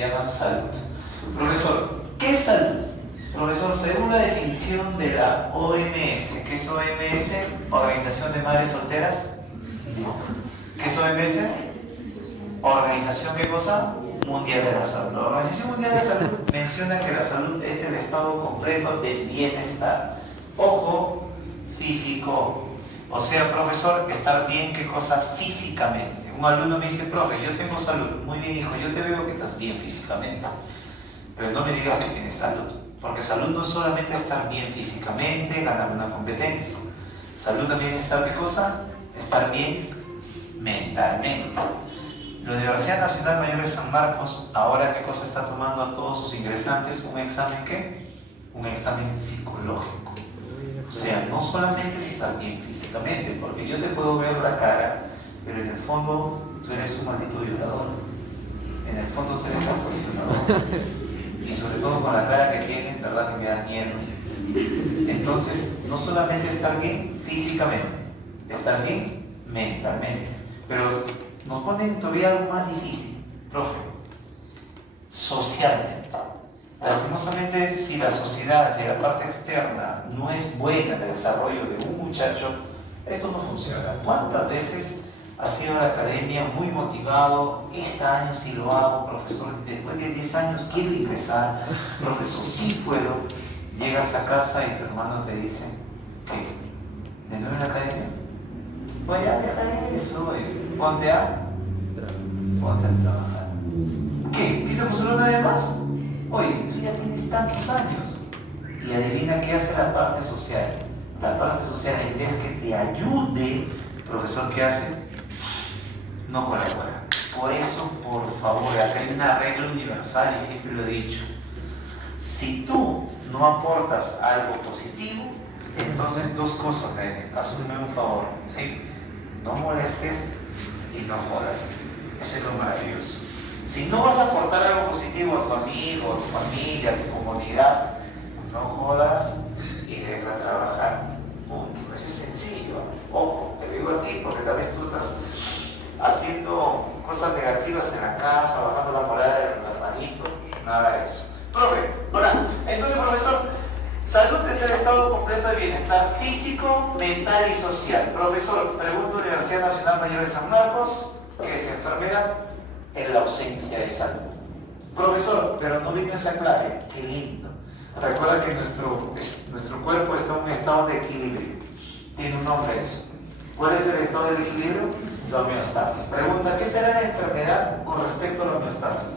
llama salud. Profesor, ¿qué es salud? Profesor, según la definición de la OMS, ¿qué es OMS? ¿Organización de Madres Solteras? No. ¿Qué es OMS? Organización, ¿qué cosa? Mundial de la Salud. La Organización Mundial de la Salud menciona que la salud es el estado completo del bienestar. Ojo, físico. O sea, profesor, estar bien, ¿qué cosa? Físicamente. Un alumno me dice, profe, yo tengo salud. Muy bien, hijo, yo te veo que estás bien físicamente. Pero no me digas que tienes salud. Porque salud no es solamente estar bien físicamente, ganar una competencia. Salud también es estar, ¿qué cosa? Estar bien mentalmente. La Universidad Nacional Mayor de San Marcos, ahora ¿qué cosa está tomando a todos sus ingresantes? ¿Un examen qué? Un examen psicológico. O sea, no solamente es estar bien físicamente, porque yo te puedo ver la cara, pero en el fondo tú eres un maldito violador. En el fondo tú eres apasionador. Y sobre todo con la cara que tienes, verdad que me da miedo. Entonces, no solamente estar bien físicamente, estar bien mentalmente. Pero nos ponen todavía algo más difícil, profe, socialmente. Lastimosamente, si la sociedad de la parte externa no es buena en el desarrollo de un muchacho, esto no funciona. ¿Cuántas veces has ido a la academia muy motivado? Este año sí lo hago, profesor, después de 10 años quiero ingresar, profesor, sí puedo. Llegas a casa y tu hermano te dice, ¿qué? ¿De nuevo en la academia? Pues ya deja eso, ponte a trabajar. ¿Qué? ¿Quise postular una vez más? Oye, tú ya tienes tantos años. Y adivina qué hace la parte social. La parte social, en vez que te ayude, profesor, ¿qué hace? No colabora. Por eso, por favor, acá hay una regla universal y siempre lo he dicho. Si tú no aportas algo positivo, entonces dos cosas, asume un favor, ¿sí? No molestes y no jodas. Eso es lo maravilloso. Si no vas a aportar algo positivo a tu amigo, a tu familia, a tu comunidad, no jodas y deja trabajar. Punto. Eso es sencillo. Ojo, te digo a ti porque tal vez tú estás haciendo cosas negativas en la casa, bajando la moral del hermanito, nada de eso. Profe, ahora, entonces profesor, salud es el estado completo de bienestar físico, mental y social. Profesor, pregunto Universidad Nacional Mayor de San Marcos, ¿qué es enfermedad? En la ausencia de salud. Profesor, pero no vino esa clave, qué lindo. Recuerda que nuestro cuerpo está en un estado de equilibrio. Tiene un nombre eso. ¿Cuál es el estado de equilibrio? La homeostasis. Pregunta, ¿qué será la enfermedad con respecto a la homeostasis?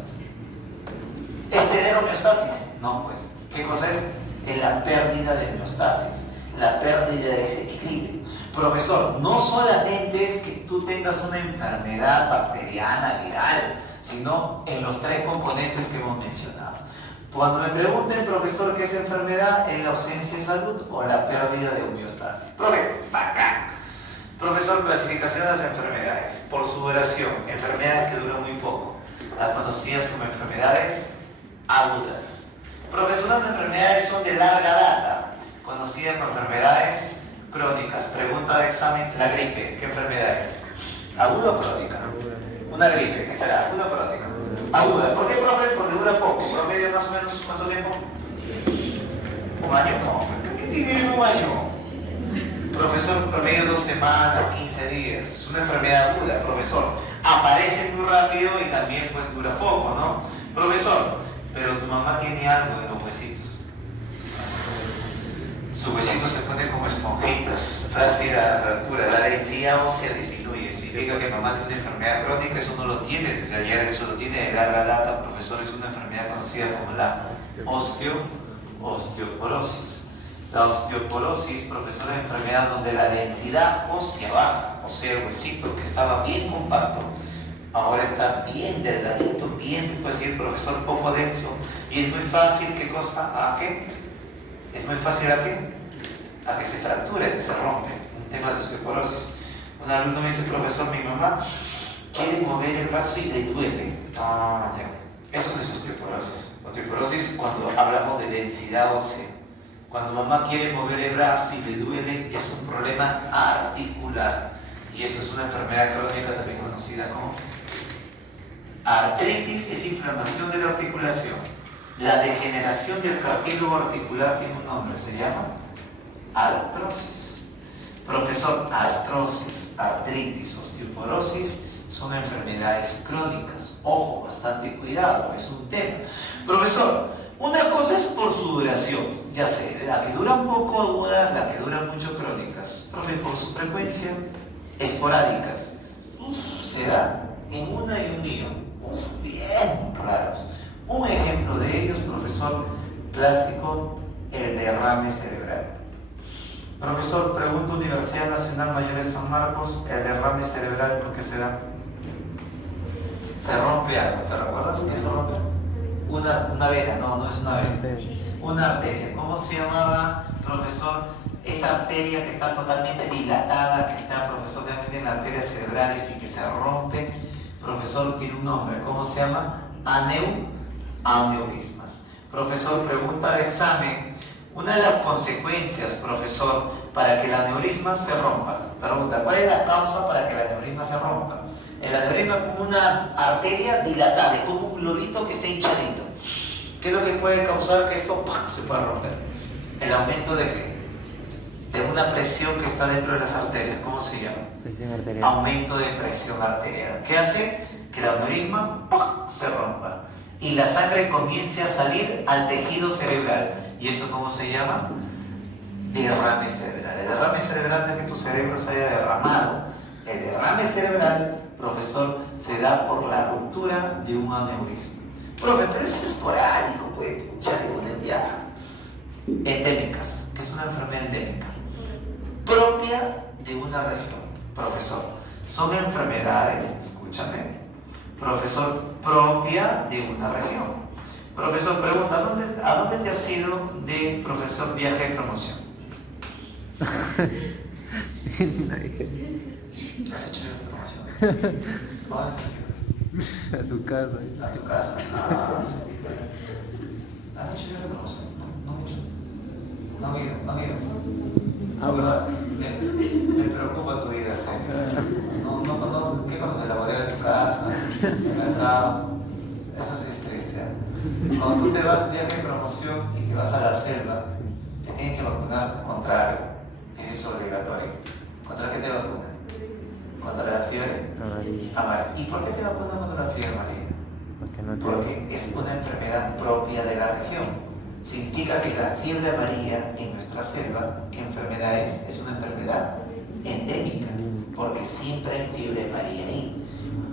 ¿Es tener homeostasis? No, pues. ¿Qué cosa es? Es la pérdida de homeostasis, la pérdida de ese equilibrio. Profesor, no solamente es que tú tengas una enfermedad bacteriana, viral, sino en los tres componentes que hemos mencionado. Cuando me pregunten, profesor, ¿qué es enfermedad? ¿Es la ausencia de salud o la pérdida de homeostasis? Profe, bacán. Profesor, clasificación de las enfermedades por su duración. Enfermedades que duran muy poco, las conocidas como enfermedades agudas. Profesor, las enfermedades son de larga data, conocidas como enfermedades crónicas. Pregunta de examen, la gripe, ¿qué enfermedad es? ¿Aguda o crónica? Una gripe, ¿qué será? ¿Aguda o crónica? Aguda. ¿Por qué, profe? Porque dura poco. ¿Promedio más o menos cuánto tiempo? ¿Un año? No. ¿Qué tiene un año? Profesor, promedio 2 semanas, 15 días. Es una enfermedad aguda, profesor. Aparece muy rápido y también pues dura poco, ¿no? Profesor, pero tu mamá tiene algo de los huesitos. Sus huesitos se ponen como esponjitas, fácil a la altura, la densidad ósea disminuye. Si digo que mamá tiene una enfermedad crónica, eso no lo tiene desde ayer, eso lo tiene de larga data, profesor, es una enfermedad conocida como la osteoporosis. La osteoporosis, profesor, es una enfermedad donde la densidad ósea baja, o sea, el huesito que estaba bien compacto, ahora está bien delgadito, bien se puede decir, profesor, poco denso, y es muy fácil, ¿qué cosa? ¿A qué? Es muy fácil ¿a qué? A que se fracture, que se rompe. Un tema de osteoporosis. Un alumno me dice, profesor, mi mamá quiere mover el brazo y le duele. Ah, ya. Eso no es osteoporosis. Osteoporosis cuando hablamos de densidad ósea. Cuando mamá quiere mover el brazo y le duele, es un problema articular. Y eso es una enfermedad crónica también conocida como Artritis es inflamación de la articulación. La degeneración del cartílago articular tiene un nombre, se llama artrosis. Profesor, artrosis, artritis, osteoporosis son enfermedades crónicas. Ojo, bastante cuidado, es un tema. Profesor, una cosa es por su duración, ya sé, la que dura un poco agudas, la que dura mucho crónicas. Profe, por su frecuencia, esporádicas. Se da en una y un millón. Bien raros. Un ejemplo de ellos, profesor, clásico, el derrame cerebral. Profesor, pregunta Universidad Nacional Mayor de San Marcos, el derrame cerebral, ¿por qué se da? Se rompe algo, ¿te recuerdas qué se rompe? Una vena, no es una vena. Una arteria. ¿Cómo se llamaba, profesor? Esa arteria que está totalmente dilatada, que está, profesor, obviamente en las arterias cerebrales y que se rompe, profesor, tiene un nombre. ¿Cómo se llama? Aneurismas. Profesor, pregunta de examen. Una de las consecuencias, profesor, para que el aneurisma se rompa. Pregunta, ¿cuál es la causa para que el aneurisma se rompa? El aneurisma es como una arteria dilatada, es como un globito que está hinchadito. ¿Qué es lo que puede causar que esto se pueda romper? ¿El aumento de qué? De una presión que está dentro de las arterias. ¿Cómo se llama? Presión arterial. Aumento de presión arterial. ¿Qué hace? Que el aneurisma se rompa y la sangre comience a salir al tejido cerebral. ¿Y eso cómo se llama? Derrame cerebral. El derrame cerebral es que tu cerebro se haya derramado. El derrame cerebral, profesor, se da por la ruptura de un aneurisma. Profe, pero eso es esporádico, pues, ya digo, endémicas, que es una enfermedad endémica, propia de una región. Profesor, son enfermedades, escúchame, profesor, propia de una región. Profesor, pregunta, ¿a dónde te has ido de profesor viaje de promoción? ¿Has hecho viaje de promoción? A su casa. A tu casa. Sí. ¿Has hecho viaje de promoción? No mucho. No me he ido. ¿Verdad? Me preocupa tu vida, ¿sí? No conoces, ¿qué conoces? La bodega de tu casa, el mercado. Eso sí es triste. Cuando tú te vas de viaje de promoción y te vas a la selva, te tienen que vacunar contra algo. Eso es obligatorio. ¿Contra qué te vacunan? ¿Contra la fiebre? Amarilla. ¿Y por qué te vacunan contra la fiebre amarilla? Porque es una enfermedad propia de la región. Significa que la fiebre amarilla en nuestra selva, ¿qué enfermedad es? Es una enfermedad endémica, porque siempre hay fiebre amarilla ahí.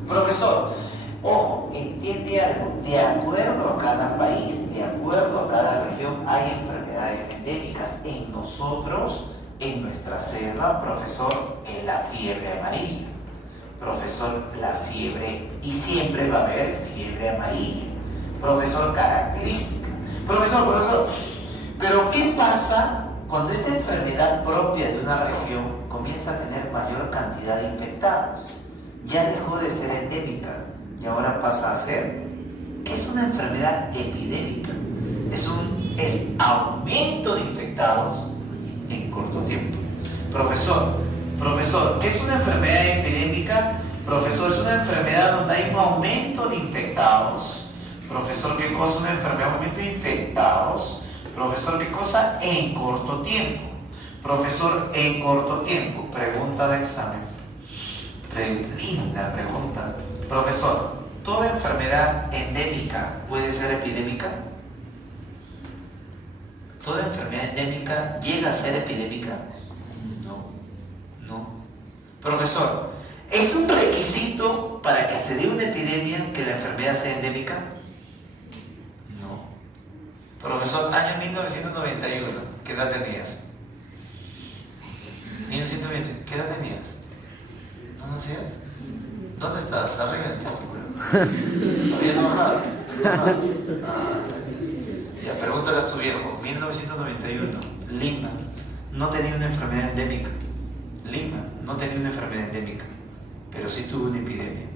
Profesor, ojo, entiende algo, de acuerdo a cada país, de acuerdo a cada región, hay enfermedades endémicas. En nosotros, en nuestra selva, profesor, en la fiebre amarilla. Profesor, la fiebre, y siempre va a haber fiebre amarilla. Profesor, característica. Profesor, pero ¿qué pasa cuando esta enfermedad propia de una región comienza a tener mayor cantidad de infectados? Ya dejó de ser endémica y ahora pasa a ser, ¿qué es una enfermedad epidémica? Es aumento de infectados en corto tiempo. Profesor, ¿qué es una enfermedad epidémica? Profesor, es una enfermedad donde hay un aumento de infectados. Profesor, ¿qué cosa? Una enfermedad, aumento de infectados. Profesor, ¿qué cosa? En corto tiempo. Profesor, en corto tiempo. Pregunta de examen. Linda pregunta. Profesor, ¿toda enfermedad endémica puede ser epidémica? ¿Toda enfermedad endémica llega a ser epidémica? No. Profesor, ¿es un requisito para que se dé una epidemia que la enfermedad sea endémica? No. Profesor, año 1991, ¿qué edad tenías? 1991, ¿qué edad tenías? ¿No nacías? ¿Dónde estás? Arriba del testículo. ¿Todavía no bajado? Ya, pregúntale a tu viejo. 1991, Lima, no tenía una enfermedad endémica. Lima no tenía una enfermedad endémica, pero sí tuvo una epidemia.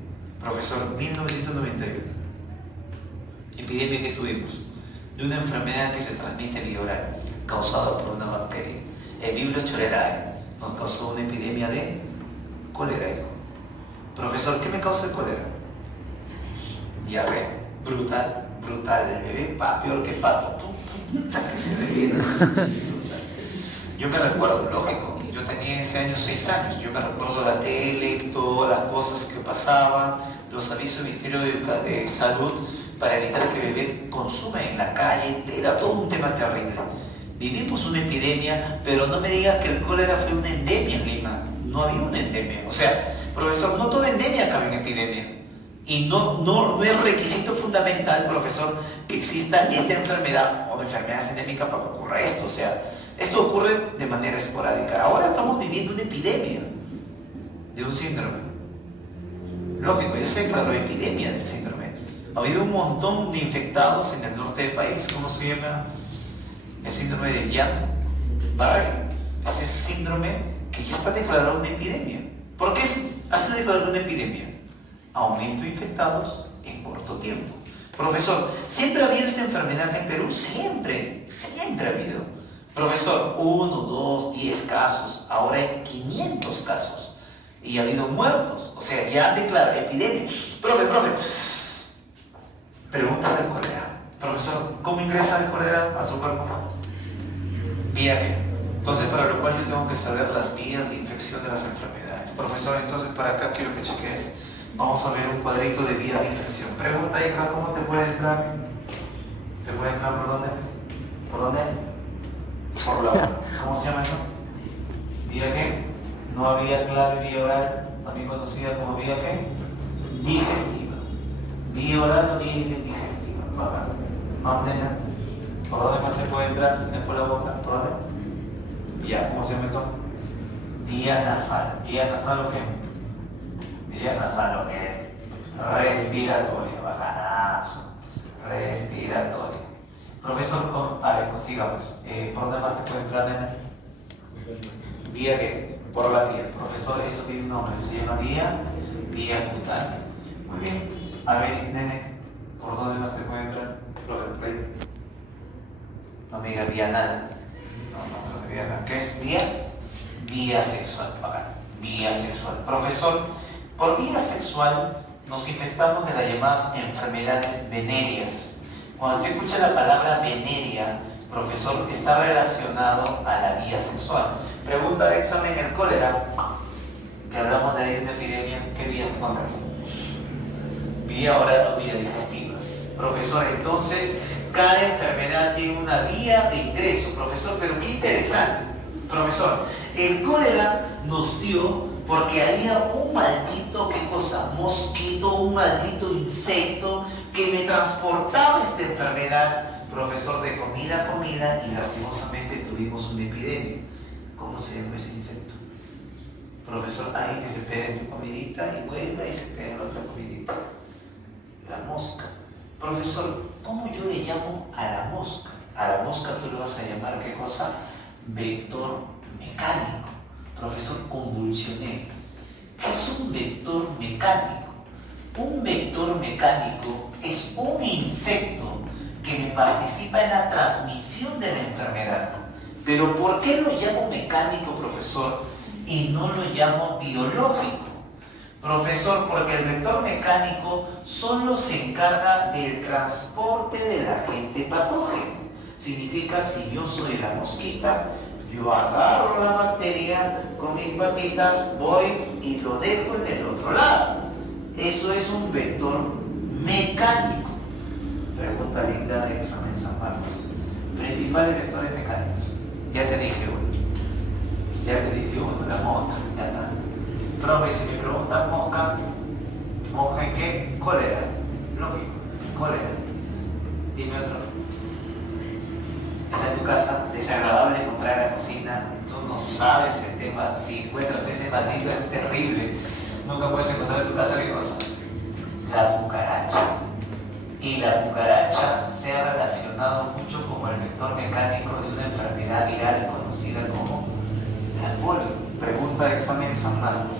Profesor, 1991. Epidemia que tuvimos de una enfermedad que se transmite vía oral, causada por una bacteria. El Vibrio cholerae nos causó una epidemia de cólera. Profesor, ¿qué me causa el cólera? diarrea, brutal, brutal del bebé, peor que pato, que se revienta. Yo me recuerdo, lógico, yo tenía ese año 6 años, yo me recuerdo la tele, todas las cosas que pasaban, los avisos del Ministerio de Salud para evitar que el bebé consuma en la calle, era todo un tema terrible. Vivimos una epidemia, pero no me digas que el cólera fue una endemia en Lima, no había una endemia. O sea, profesor, no toda endemia acaba en epidemia. Y no es requisito fundamental, profesor, que exista esta enfermedad o enfermedad endémica para que ocurra esto. O sea, esto ocurre de manera esporádica. Ahora estamos viviendo una epidemia de un síndrome. Lógico, ya se declaró epidemia del síndrome. Ha habido un montón de infectados en el norte del país. ¿Cómo se llama? El síndrome de Guillain-Barré. Ese síndrome que ya está declarado una epidemia. ¿Por qué ha sido declarado una epidemia? Aumento de infectados en corto tiempo. Profesor, ¿siempre ha habido esta enfermedad en Perú? Siempre ha habido. Profesor, 1, 2, 10 casos, ahora hay 500 casos. Y ha habido muertos, o sea, ya han declarado epidemia. Profe, pregunta del cólera. Profesor, ¿cómo ingresa el cólera a su cuerpo? ¿Vía qué? Entonces, para lo cual yo tengo que saber las vías de infección de las enfermedades. Profesor, entonces para acá quiero que cheques. Vamos a ver un cuadrito de vía de infección. Pregunta, hija, ¿cómo te puede entrar? ¿Te puede entrar por dónde? ¿Por dónde? Por la boca. ¿Cómo se llama eso? ¿Vía qué? No había clave vía oral, también conocida como vía qué? Digestiva. Vía oral o digestiva. ¿Dónde? ¿Por dónde más se puede entrar si no es por la boca? ¿Por dónde? Ya, ¿cómo se llama esto? Vía nasal. ¿Vía nasal o qué? Vía nasal o qué? Respiratoria, bacanazo. Respiratoria. Profesor, a ver, pues sigamos. ¿Por dónde más te puede entrar, nena? ¿Vía qué? Por la piel. Profesor, eso tiene un nombre, se llama vía cutánea. Muy bien. A ver, nene, ¿por dónde más se puede entrar? Profe, no me diga vía nada. No me diga. ¿Qué es vía? Vía sexual. Vía sexual. Profesor, por vía sexual nos infectamos de las llamadas enfermedades venéreas. Cuando usted escucha la palabra venérea, profesor, está relacionado a la vía sexual. Pregunta de examen, el cólera, que hablamos de una epidemia, ¿qué vía se contagia? Vía oral o vía digestiva. Profesor, entonces, cada enfermedad tiene una vía de ingreso, profesor, pero qué interesante. Profesor, el cólera nos dio porque había un maldito, ¿qué cosa? Mosquito, un maldito insecto que me transportaba esta enfermedad, profesor, de comida a comida, y lastimosamente tuvimos una epidemia. ¿Cómo se llama ese insecto? Profesor, alguien que se pega en tu comidita y vuelve y se pega en la otra comidita. La mosca. Profesor, ¿cómo yo le llamo a la mosca? A la mosca tú le vas a llamar, ¿qué cosa? Vector mecánico. Profesor, convulsioné. ¿Qué es un vector mecánico? Un vector mecánico es un insecto que me participa en la transmisión de la enfermedad. Pero ¿por qué lo llamo mecánico, profesor, y no lo llamo biológico? Profesor, porque el vector mecánico solo se encarga del transporte del agente patógeno. Significa, si yo soy la mosquita, yo agarro la bacteria con mis patitas, voy y lo dejo en el otro lado. Eso es un vector mecánico. Pregunta linda de examen San Marcos. Principales vectores mecánicos. Ya te dije uno, la mosca. Profe, si me preguntan mosca en qué, cólera. Lógico, cólera. Dime otro. Está en tu casa, desagradable comprar en la cocina, tú no sabes el tema, si encuentras ese maldito es terrible, nunca puedes encontrar en tu casa qué cosa. La cucaracha. Y la cucaracha se ha relacionado mucho como el vector mecánico de una enfermedad viral conocida como la polio. Pregunta de examen de San Marcos.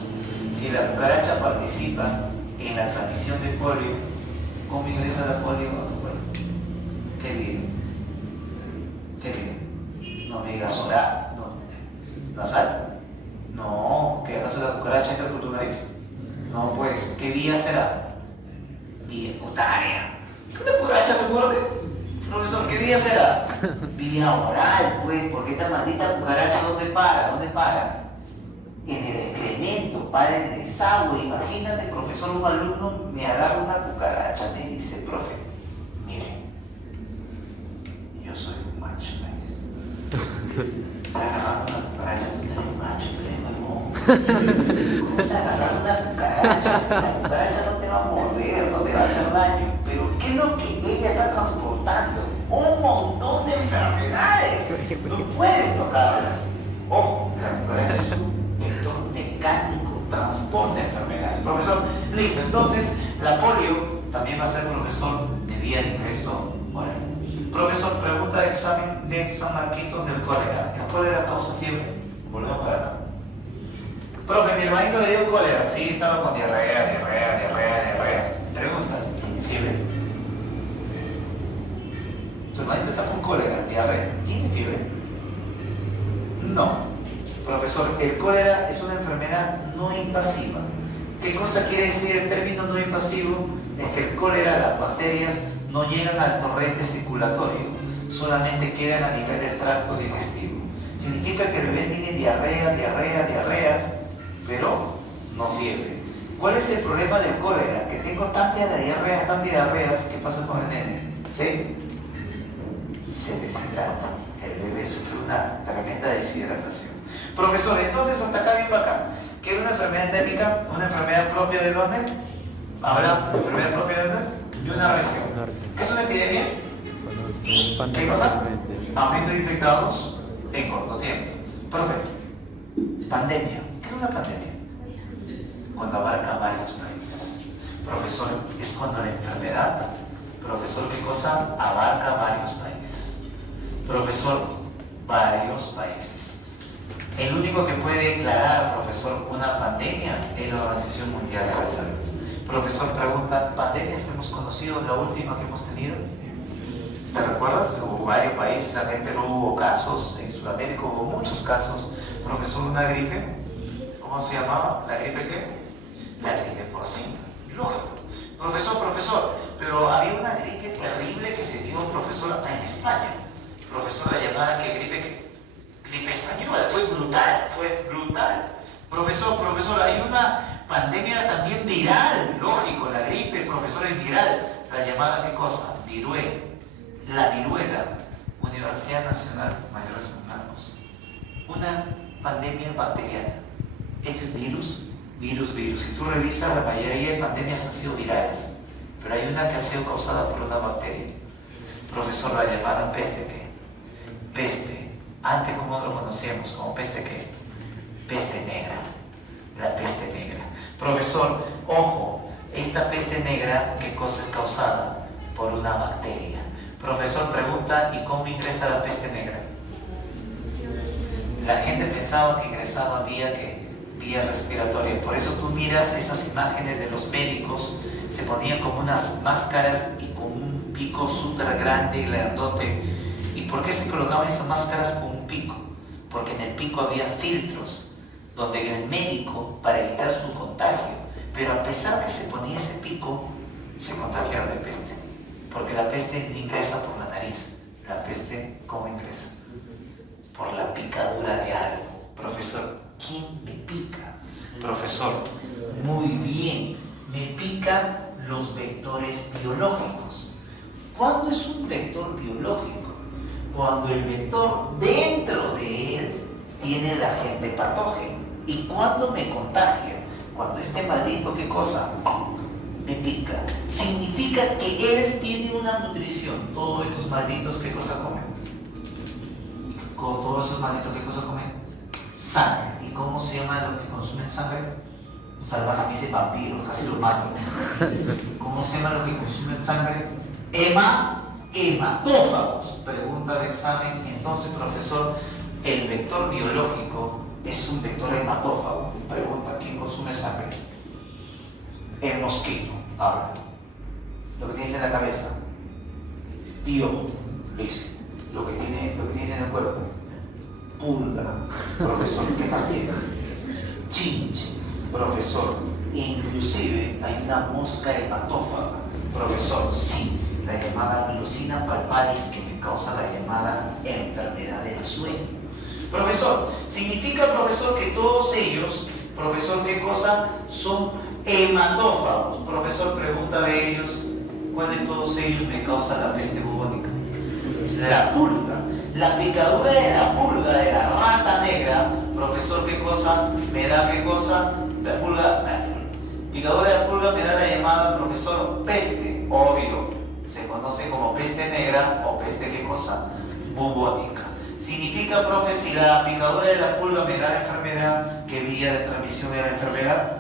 Si la cucaracha participa en la transmisión de polio, ¿cómo ingresa la polio a tu cuerpo? ¿Qué bien? ¿Qué bien? No me digas oral. No. ¿Nasal? No. ¿Qué acaso la cucaracha entra por tu nariz? No, pues, ¿qué vía será? Bien, cutánea. ¿Qué cucaracha me muerde? Profesor, ¿qué vía será? Vía oral, pues, porque esta maldita cucaracha, ¿dónde para? ¿Dónde para? En el excremento, para en el desagüe. Imagínate, profesor, un alumno me agarra una cucaracha, me dice, profe, mire, yo soy un macho, me dice. Te agarrando una cucaracha, tú eres macho, tú eres huevón. ¿Cómo se agarrar una cucaracha? La cucaracha no te va a morder, no te va a hacer daño. Pero ¿qué es lo que ella está transportando? Un montón de enfermedades. No puedes tocarlas. Ojo, la cucaracha es un vector mecánico, transporta enfermedades. Profesor, listo. Entonces, la polio también va a ser profesor de vía de ingreso oral. Profesor, pregunta de examen de San Marquitos del cólera. ¿El cólera causa fiebre? Volvemos para acá. Profe, mi hermanito le dio cólera. Sí, estaba con diarrea. Pregunta, ¿tiene fiebre? Tu hermanito está con cólera, diarrea. ¿Tiene fiebre? No. Profesor, el cólera es una enfermedad no invasiva. ¿Qué cosa quiere decir el término no invasivo? Es que el cólera, las bacterias, no llegan al torrente circulatorio, solamente quedan a nivel del tracto digestivo. Significa que el bebé tiene diarreas, pero no fiebre. ¿Cuál es el problema del cólera? Que tengo tantas diarreas, ¿qué pasa con el nene? Se deshidrata. El bebé sufre una tremenda deshidratación. Profesor, entonces hasta acá bien bacán. ¿Qué es una enfermedad endémica? ¿Una enfermedad propia de dónde? ¿Habrá enfermedad propia de dónde? De una región. ¿Qué es una epidemia? ¿Qué cosa? Aumento de infectados en corto tiempo. Profe, pandemia. ¿Qué es una pandemia? Cuando abarca varios países. Profesor, es cuando la enfermedad, profesor, ¿qué cosa? Abarca varios países. Profesor, varios países. El único que puede declarar, profesor, una pandemia es la Organización Mundial de la Salud. Profesor, pregunta, ¿pandemias que hemos conocido, la última que hemos tenido? ¿Te recuerdas? Hubo varios países, acá en Perú hubo casos, en Sudamérica hubo muchos casos. Profesor, una gripe, ¿cómo se llamaba? ¿La gripe qué? La gripe porcina. Lógico. Profesor, pero había una gripe terrible que se dio, profesor, hasta en España. Profesor, la llamada que gripe española, fue brutal. Profesor, hay una pandemia también viral, lógico, la gripe, profesor, es viral. La llamada ¿qué cosa? La viruela, Universidad Nacional Mayor de San Marcos. Una pandemia bacteriana. Este es virus. Si tú revisas, la mayoría de pandemias han sido virales, pero hay una que ha sido causada por una bacteria. Profesor, la llamada peste ¿qué? Peste. Antes, ¿cómo lo conocíamos? ¿Como peste qué? Peste negra. La peste negra. Profesor, ojo, esta peste negra, ¿qué cosa es causada? Por una bacteria. Profesor, pregunta, ¿y cómo ingresa la peste negra? La gente pensaba que ingresaba vía respiratoria. Por eso tú miras esas imágenes de los médicos, se ponían como unas máscaras y con un pico súper grande y grandote. ¿Y por qué se colocaban esas máscaras con un pico? Porque en el pico había filtros, donde el médico, para evitar su contagio, pero a pesar que se ponía ese pico, se contagiaron de peste. Porque la peste no ingresa por la nariz. La peste, ¿cómo ingresa? Por la picadura de algo. Profesor, ¿quién me pica? Profesor, muy bien, me pican los vectores biológicos. ¿Cuándo es un vector biológico? Cuando el vector dentro de él tiene el agente patógeno. ¿Y cuándo me contagia? Cuando este maldito, ¿qué cosa? Me pica. Significa que él tiene una nutrición. Todos estos malditos, ¿qué cosa comen? Todos esos malditos, ¿qué cosa comen? Sangre. ¿Y cómo se llaman los que consumen sangre? Un salvaje me dice vampiro, casi lo mato. ¿Cómo se llaman los que consumen sangre? Hematófagos. Pregunta de examen. Entonces, profesor, el vector biológico es un vector hematófago. Pregunta, ¿quién consume sangre? El mosquito. Ahora, lo que tienes en la cabeza. Pío. Listo. Lo que tienes en el cuerpo. Pulga. Profesor, ¿qué más tienes? Chinche. Profesor, Inclusive hay una mosca hematófaga, profesor, sí, la llamada Glucina palparis, que me causa la llamada enfermedad del sueño. Profesor, significa, profesor, que todos ellos, profesor, ¿qué cosa? Son hematófagos. Profesor, pregunta de ellos, ¿cuál de todos ellos me causa la peste bubónica? La pulga. La picadura de la pulga, de la rata negra, profesor, ¿qué cosa? Me da, ¿qué cosa? La picadura de la pulga me da la llamada, profesor, peste, obvio. Se conoce como peste negra o peste, ¿qué cosa? Bubónica. Significa, profe, si la picadura de la pulga me da la enfermedad, ¿qué vía de transmisión de la enfermedad?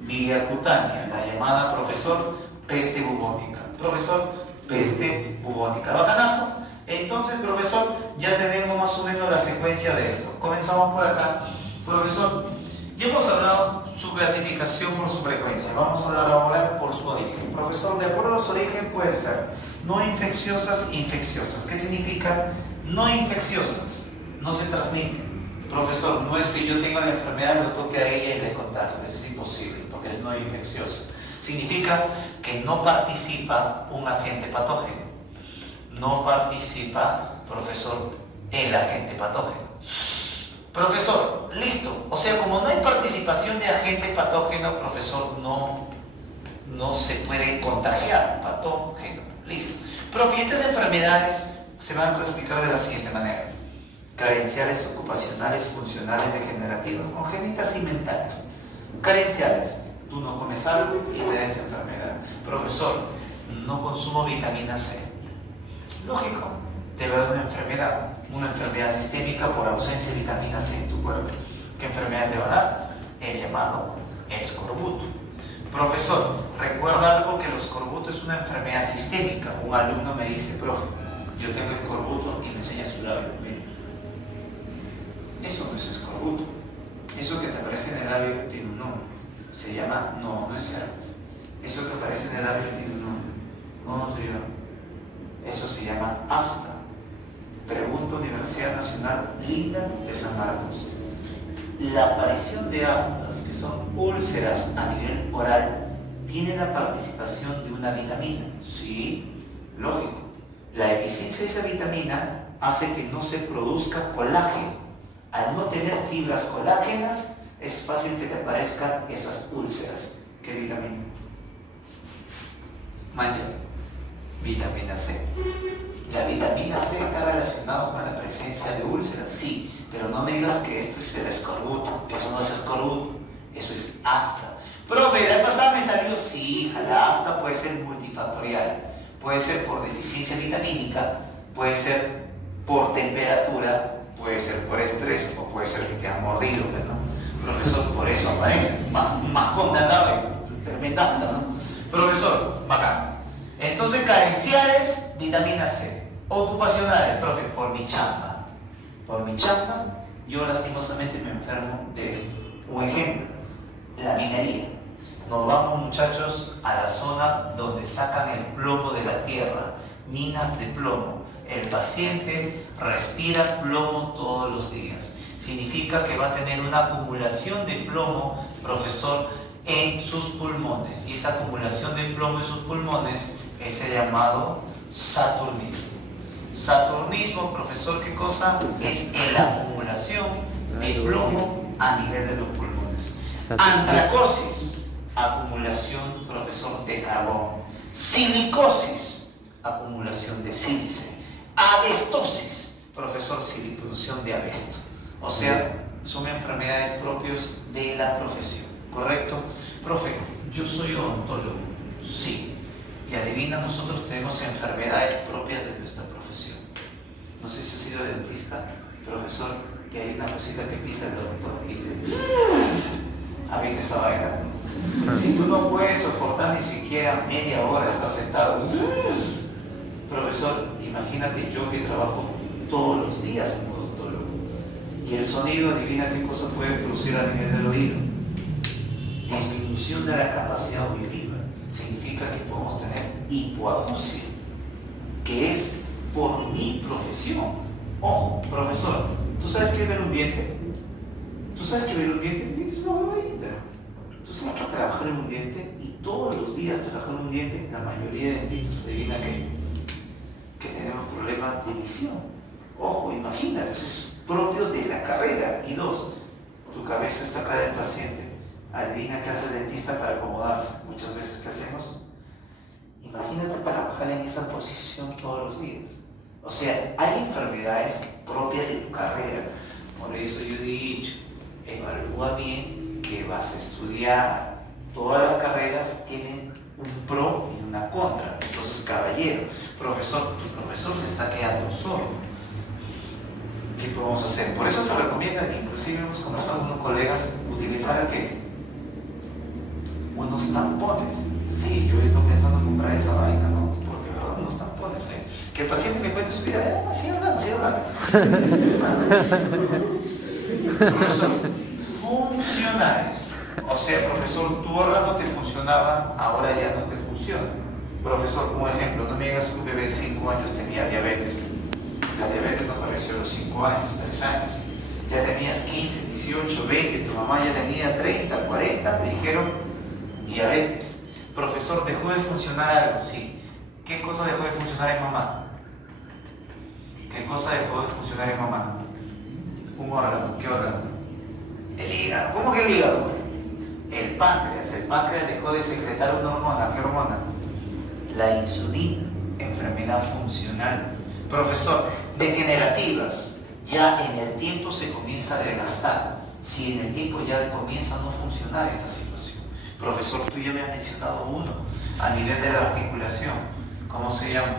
Vía cutánea, la llamada, profesor, peste bubónica. Profesor, peste bubónica. ¿Bacanazo? Entonces, profesor, ya tenemos más o menos la secuencia de esto. Comenzamos por acá. Profesor, ya hemos hablado su clasificación por su frecuencia. Vamos a hablar ahora por su origen. Profesor, de acuerdo a su origen puede ser no infecciosas, infecciosas. ¿Qué significa no infecciosas? No se transmiten. Profesor, no es que yo tenga la enfermedad, lo toque a ella y le contagio. Eso es imposible, porque es no infecciosa. Significa que no participa un agente patógeno. No participa, profesor, el agente patógeno. Profesor, listo. O sea, como no hay participación de agente patógeno, profesor, no se puede contagiar patógeno. Listo. Profe, y estas enfermedades se van a clasificar de la siguiente manera: carenciales ocupacionales, funcionales, degenerativas, congénitas y mentales. Carenciales: tú no comes algo y te da esa enfermedad. Profesor, no consumo vitamina C. Lógico, te va a dar una enfermedad sistémica por ausencia de vitamina C en tu cuerpo. ¿Qué enfermedad te va a dar? El llamado escorbuto. Profesor, recuerda algo, que el escorbuto es una enfermedad sistémica. Un alumno me dice, profe, yo tengo escorbuto, y me enseña su labio. Mira, eso no es escorbuto. Eso que te aparece en el labio tiene un nombre. Se llama, no es herpes. Eso que aparece en el labio tiene un nombre. ¿Cómo se llama? Eso se llama afta. Pregunta Universidad Nacional Linda de San Marcos. La aparición de aftas, que son úlceras a nivel oral, tiene la participación de una vitamina. Sí, lógico. La deficiencia de esa vitamina hace que no se produzca colágeno. Al no tener fibras colágenas, es fácil que te aparezcan esas úlceras. ¿Qué vitamina? Mañana. Vitamina C. La vitamina C está relacionada con la presencia de úlceras, sí, pero no me digas que esto es el escorbuto. Eso no es escorbuto, eso es afta. Profe, la vez pasada me salió, sí, hija, la afta puede ser multifactorial. Puede ser por deficiencia vitamínica, puede ser por temperatura, puede ser por estrés, o puede ser que te han mordido, ¿no? Profesor, por eso aparece, más condenable, tremenda, ¿no? Profesor, bacán. Entonces, carenciales, vitamina C. Ocupacionales, profe, por mi chamba. Por mi chamba, yo lastimosamente me enfermo de esto. Un ejemplo, la minería. Nos vamos, muchachos, a la zona donde sacan el plomo de la tierra, minas de plomo. El paciente respira plomo todos los días. Significa que va a tener una acumulación de plomo, profesor, en sus pulmones. Y esa acumulación de plomo en sus pulmones es el llamado saturnismo. Saturnismo, profesor, ¿qué cosa? Es la acumulación de plomo a nivel de los pulmones. Antracosis, acumulación, profesor, de carbón. Silicosis, acumulación de sílice. Abestosis, profesor, siliproducción de abesto. O sea, son enfermedades propias de la profesión, ¿correcto? Profe, yo soy odontólogo, sí. Y adivina, nosotros tenemos enfermedades propias de nuestra profesión. No sé si ha sido dentista, profesor, y hay una cosita que pisa el doctor y dice, a ver esa vaina. Si tú no puedes soportar ni siquiera media hora estar sentado, profesor, imagínate yo que trabajo todos los días como odontólogo. Y el sonido, adivina qué cosa puede producir a nivel del oído. Disminución de la capacidad auditiva. Significa que podemos tener hipoacusia, que es por mi profesión. Oh, profesor, ¿tú sabes qué es ver un diente? ¿Tú sabes qué ver un diente? El diente es una huevita. Entonces hay que trabajar en un diente y todos los días trabajar en un diente. La mayoría de dentistas adivina que tenemos problemas de visión. Ojo, imagínate, eso es propio de la carrera. Y dos, tu cabeza está acá del paciente. Adivina qué hace el dentista para acomodarse. Muchas veces, ¿qué hacemos? Imagínate trabajar en esa posición todos los días. O sea, hay enfermedades propias de tu carrera. Por eso yo he dicho, evalúa bien que vas a estudiar. Todas las carreras tienen un pro y una contra. Entonces, caballero, profesor, tu profesor se está quedando solo. ¿Qué podemos hacer? Por eso se recomienda, inclusive hemos conversado con unos colegas, utilizar unos tampones. Sí, yo estoy pensando en comprar esa vaina, ¿no? Porque verdad, unos tampones, ¿eh? Que el paciente me cuente su vida, sigue hablando. Profesor, funcionales. O sea, profesor, tu órgano te funcionaba, ahora ya no te funciona. Profesor, un ejemplo, no me digas que un bebé de 5 años tenía diabetes. La diabetes no apareció a los 5 años, 3 años. Ya tenías 15, 18, 20, tu mamá ya tenía 30, 40, te dijeron diabetes. Profesor, ¿dejó de funcionar algo? Sí. ¿Qué cosa dejó de funcionar en mamá? ¿Qué cosa dejó de funcionar en mamá? Un órgano. ¿Qué órgano? El hígado. ¿Cómo que el hígado? El páncreas. El páncreas dejó de secretar una hormona. ¿Qué hormona? La insulina. Enfermedad funcional. Profesor, degenerativas. Ya en el tiempo se comienza a desgastar. Si en el tiempo ya comienza a no funcionar esta situación. Profesor, tú ya me has mencionado uno. A nivel de la articulación. ¿Cómo se llama?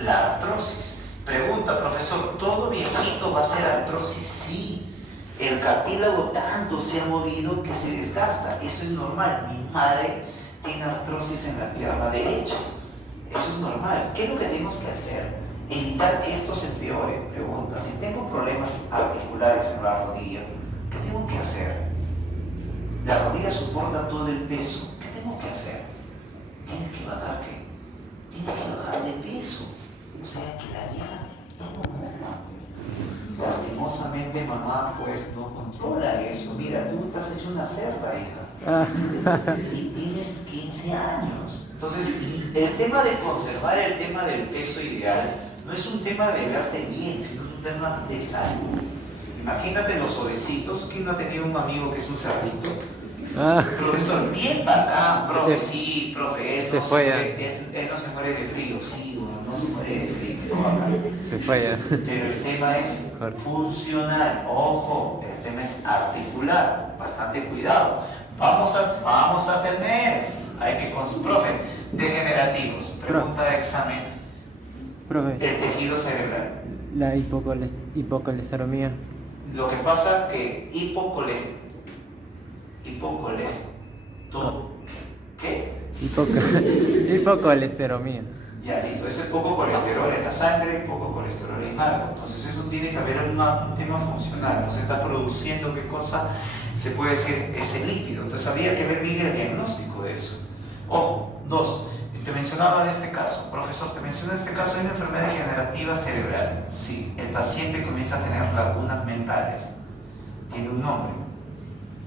La artrosis. Pregunta, profesor, ¿todo viejito va a ser artrosis? Sí. El cartílago tanto se ha movido que se desgasta. Eso es normal. Mi madre tiene artrosis en la pierna derecha. Eso es normal. ¿Qué es lo que tenemos que hacer? Evitar que esto se empeore. Pregunta, si tengo problemas articulares en la rodilla, ¿qué tengo que hacer? La rodilla soporta todo el peso. ¿Qué tengo que hacer? Tienes que bajar, ¿qué? Tienes que bajar de peso. O sea, que la vida no coma. Lastimosamente, mamá, pues no controla eso. Mira, tú estás hecho una cerda, hija. Y tienes 15 años. Entonces, el tema de conservar el tema del peso ideal no es un tema de verte bien, sino un tema de salud. Imagínate los obesitos. ¿Quién no ha tenido un amigo que es un cerdito? Profesor, bien bacán, profe, sí, profe, él no se muere de frío, sí, no se muere de frío. Se fue ya. Pero el tema es funcional, ojo, el tema es articular, bastante cuidado. Vamos a tener, hay que profe, degenerativos, pregunta de examen, Profe, el tejido cerebral. la hipocolesterolemia. Lo que pasa que ¿qué? Hipocolesterolemia. Ya, listo. Ese poco colesterol en la sangre, poco colesterol en algo. Entonces eso tiene que haber un tema funcional. No se está produciendo qué cosa, se puede decir, ese lípido. Entonces habría que ver bien el diagnóstico de eso. Ojo, dos. Te mencionaba de este caso. Profesor, te mencioné este caso de una enfermedad degenerativa cerebral. Sí, el paciente comienza a tener lagunas mentales. Tiene un nombre.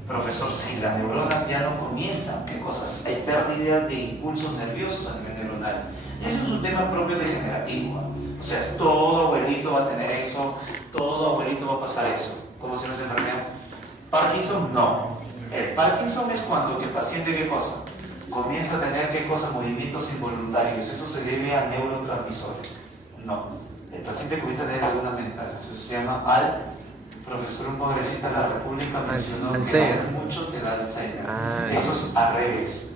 Profesor, si las neuronas ya no comienzan, ¿qué cosas? Hay pérdida de impulsos nerviosos a nivel neuronal. Y eso es un tema propio degenerativo. O sea, todo abuelito va a tener eso, todo abuelito va a pasar eso. ¿Cómo se llama esa enfermedad? ¿Parkinson? No. El Parkinson es cuando el paciente, ¿qué cosa? Comienza a tener, ¿qué cosa? Movimientos involuntarios. Eso se debe a neurotransmisores. No. El paciente comienza a tener lagunas mentales. Eso se llama profesor, un pobrecito de la República mencionó que mucho te da Alzheimer. Eso es al revés.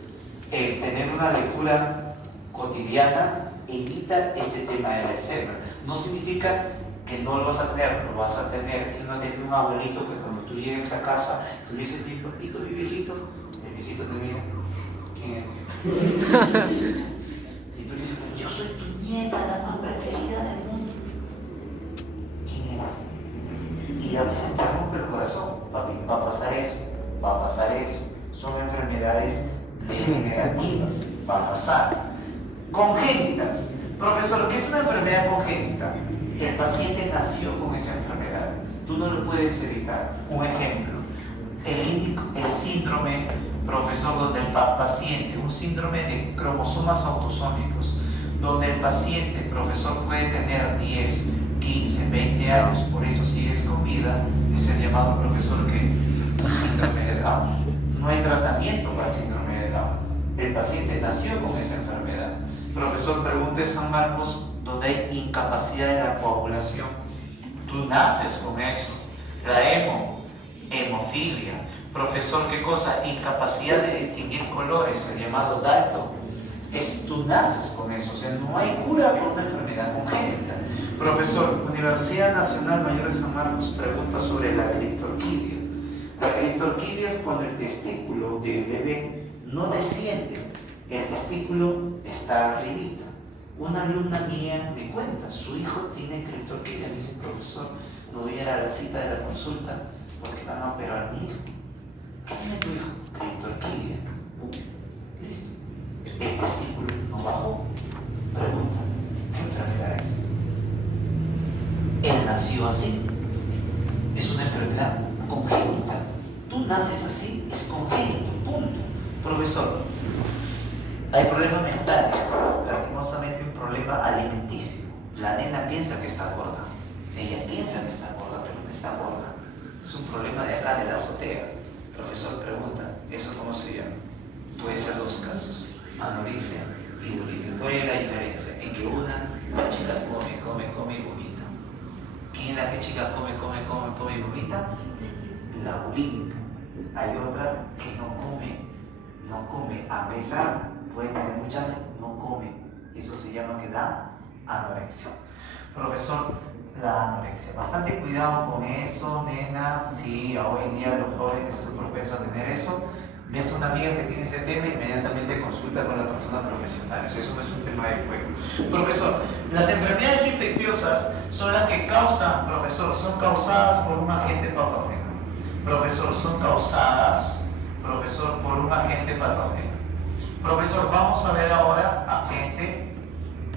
Tener una lectura cotidiana evita este tema del Alzheimer. No significa que no lo vas a tener, lo vas a tener. Que no tener un abuelito que cuando tú llegues a casa, tú le dices, mi viejito, el viejito te mira, ¿quién es? Y tú le dices, yo soy tu nieta, la más preferida del mundo. ¿Quién eres? Y a veces te rompe el corazón, papi, va a pasar eso, son enfermedades degenerativas, va a pasar. Congénitas. Profesor, ¿qué es una enfermedad congénita? El paciente nació con esa enfermedad, tú no lo puedes evitar. Un ejemplo, el síndrome Profesor, donde el paciente, un síndrome de cromosomas autosómicos, donde el paciente, profesor, puede tener 10, 15, 20 años, por eso sigues con vida, es el llamado, profesor, que síndrome de Down. No hay tratamiento para el síndrome de Down. El paciente nació con esa enfermedad. Profesor, pregunta de San Marcos, donde hay incapacidad de la coagulación. Tú naces con eso. La hemofilia. Profesor, ¿qué cosa? Incapacidad de distinguir colores, el llamado dalto. Tú naces con eso, o sea, no hay cura por una enfermedad congénita. Profesor, Universidad Nacional Mayor de San Marcos pregunta sobre la criptorquidia. La criptorquidia es cuando el testículo del bebé no desciende, el testículo está arribita. Una alumna mía me cuenta, su hijo tiene criptorquidia. Me dice, profesor, no voy a ir a la cita de la consulta porque van a operar a mi hijo. ¿Qué tiene tu hijo? Criptorquidia. Listo. El testículo no bajó. Pregunta, ¿qué enfermedad es? Él nació así. Es una enfermedad congénita. Tú naces así, es congénito, punto. Profesor, hay problemas mentales, lastimosamente un problema alimenticio. La nena piensa que está gorda. Ella piensa que está gorda, pero no está gorda. Es un problema de acá, de la azotea. Profesor pregunta, ¿eso cómo se llama? Puede ser dos casos, anorexia y bulimia. ¿Cuál es la diferencia? En que la chica come y vomita. ¿Quién es la que chica come y vomita? La bulímica. Hay otra que no come, a pesar, puede tener mucha hambre, no come. Eso se llama que da anorexia. Profesor, la anorexia. Bastante cuidado con eso, nena. Sí, hoy en día los jóvenes son propensos a tener eso. Ves una amiga que tiene ese tema, inmediatamente consulta con la persona profesional. Eso no es un tema de juego. Profesor, las enfermedades infecciosas son las que causan, profesor, son causadas por un agente patógeno. Profesor, son causadas, profesor, por un agente patógeno. Profesor, vamos a ver ahora agente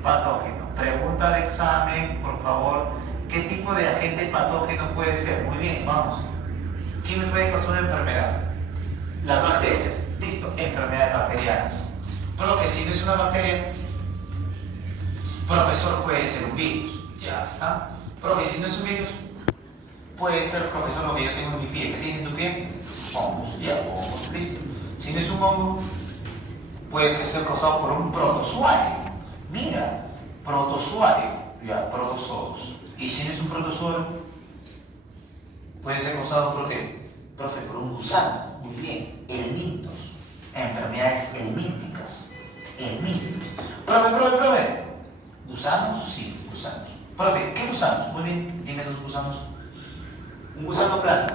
patógeno. Pregunta de examen, por favor. ¿Qué tipo de agente patógeno puede ser? Muy bien, vamos. ¿Quién me puede causar una enfermedad? Las bacterias. Listo, enfermedades bacterianas. Profe, si no es una bacteria, profesor, puede ser un virus. Ya está. Profe, si no es un virus, puede ser, profesor, lo que yo tengo en mi pie. ¿Qué tienes en tu pie? Hongos. Ya, hongos. Listo. Si no es un hongo, puede ser causado por un protozoario. Mira, protozoario. Ya, protozoos. Y si no es un protozoario, puede ser causado por qué? Profe, por un gusano. Muy bien, helmintos. Enfermedades helmínticas. Helmínticos. Profe. ¿Gusanos? Sí, gusanos. Profe, ¿qué gusanos? Muy bien, dime los gusanos. Un gusano plano.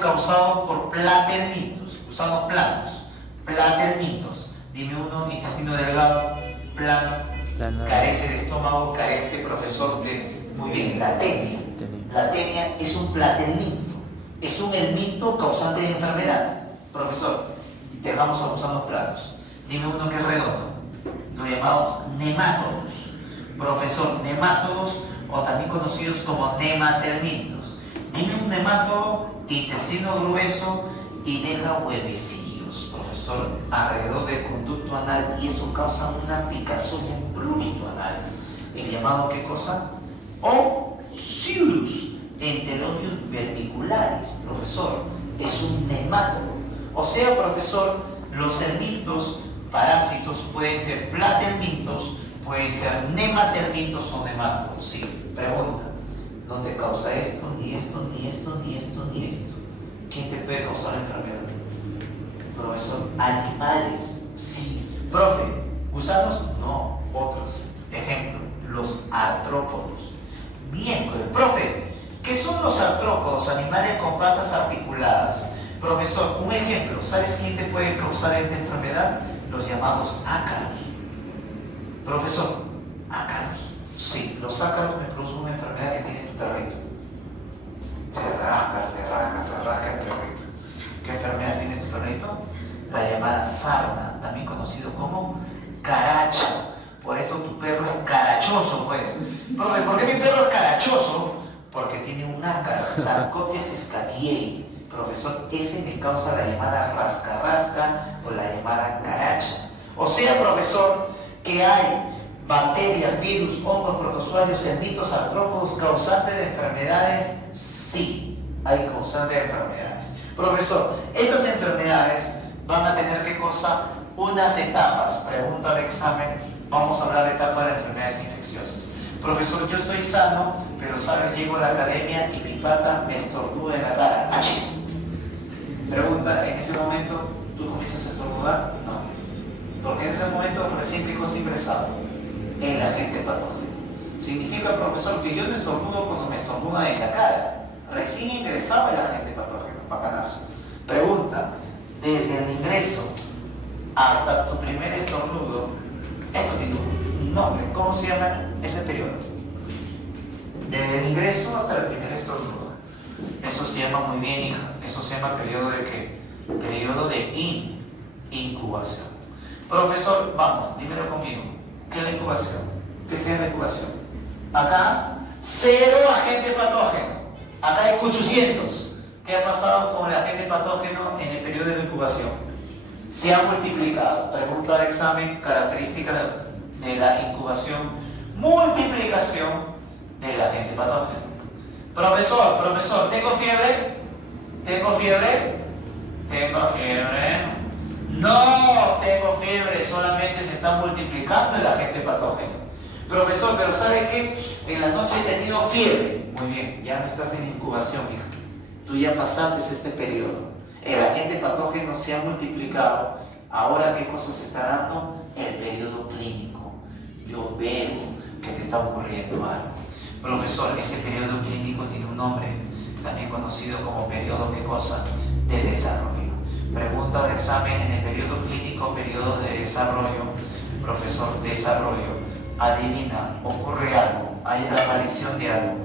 Causado por platermitos. Gusanos planos. Platermitos. Dime uno, intestino delgado, plano. Carece de estómago, carece, profesor, de... Muy bien, la tenia. La tenia es un platermito. Es un helminto causante de enfermedad. Profesor, dejamos a gusanos planos. Dime uno que es redondo. Lo llamamos nemátodos. Profesor, nemátodos o también conocidos como nematermitos. Dime un nemátodo, intestino grueso y deja huevecillos, profesor, alrededor del conducto anal, y eso causa una picazón, un prurito anal. ¿El llamado qué cosa? Oxyurus, enterodius verbicularis, profesor, es un nemátodo. O sea, profesor, los helmintos parásitos pueden ser platermitos, pueden ser nematermitos o nemátodos. Sí, pregunta. No te causa esto, ni esto. ¿Quién te puede causar la enfermedad? Profesor, animales. Sí. Profe, ¿gusanos? No, otros. Ejemplo, los artrópodos. Miércoles. Profe, ¿qué son los artrópodos? Animales con patas articuladas. Profesor, un ejemplo. ¿Sabes quién te puede causar esta enfermedad? Los llamados ácaros. Profesor, ácaros. Sí, los ácaros me producen una enfermedad que tiene tu perrito. Se rasca el perrito. ¿Qué enfermedad tiene tu perrito? La llamada sarna, también conocido como caracha. Por eso tu perro es carachoso, pues. ¿Por qué mi perro es carachoso? Porque tiene un ácaro, Sarcotes scabiei. Profesor, ese me causa la llamada rasca-rasca o la llamada caracha. O sea, profesor, que hay bacterias, virus, hongos, protozoarios, mitos, artrópodos, causantes de enfermedades. Sí, hay causantes de enfermedades. Profesor, estas enfermedades van a tener, ¿qué cosa? Unas etapas. Pregunta de examen, vamos a hablar de etapas de enfermedades infecciosas. Profesor, yo estoy sano, pero sabes, llego a la academia y mi pata me estornuda en la cara. ¡Achis! Pregunta, ¿en ese momento tú comienzas a estornudar? No. Porque en ese momento recién que cosa ingresado en la agente patógeno. Significa, profesor, que yo no estornudo cuando me estornuda en la cara. Recién ingresado el agente patógeno, bacanazo. Pregunta, desde el ingreso hasta tu primer estornudo, esto tiene un nombre. ¿Cómo se llama ese periodo? Desde el ingreso hasta el primer estornudo. Eso se llama, muy bien, hija, eso se llama periodo de ¿qué? Periodo de incubación. Profesor, vamos, dímelo conmigo. ¿Qué es la incubación? ¿Qué es la incubación? Acá, cero agente patógeno. Acá hay 800. ¿Qué ha pasado con el agente patógeno en el periodo de la incubación? Se ha multiplicado. Pregunta de examen, característica de la incubación. Multiplicación del agente patógeno. Profesor, ¿tengo fiebre? ¿Tengo fiebre? ¿Tengo fiebre? No tengo fiebre, solamente se está multiplicando el agente patógeno. Profesor, pero ¿sabe qué? En la noche he tenido fiebre. Muy bien, ya no estás en incubación, hija. Tú ya pasaste este periodo. El agente patógeno se ha multiplicado. Ahora, ¿qué cosa se está dando? El periodo clínico. Yo veo que te está ocurriendo algo. Profesor, ese periodo clínico tiene un nombre, también conocido como periodo, ¿qué cosa? De desarrollo. Pregunta de examen, en el periodo clínico, periodo de desarrollo, profesor, desarrollo, adivina, ocurre algo, hay la aparición de algo.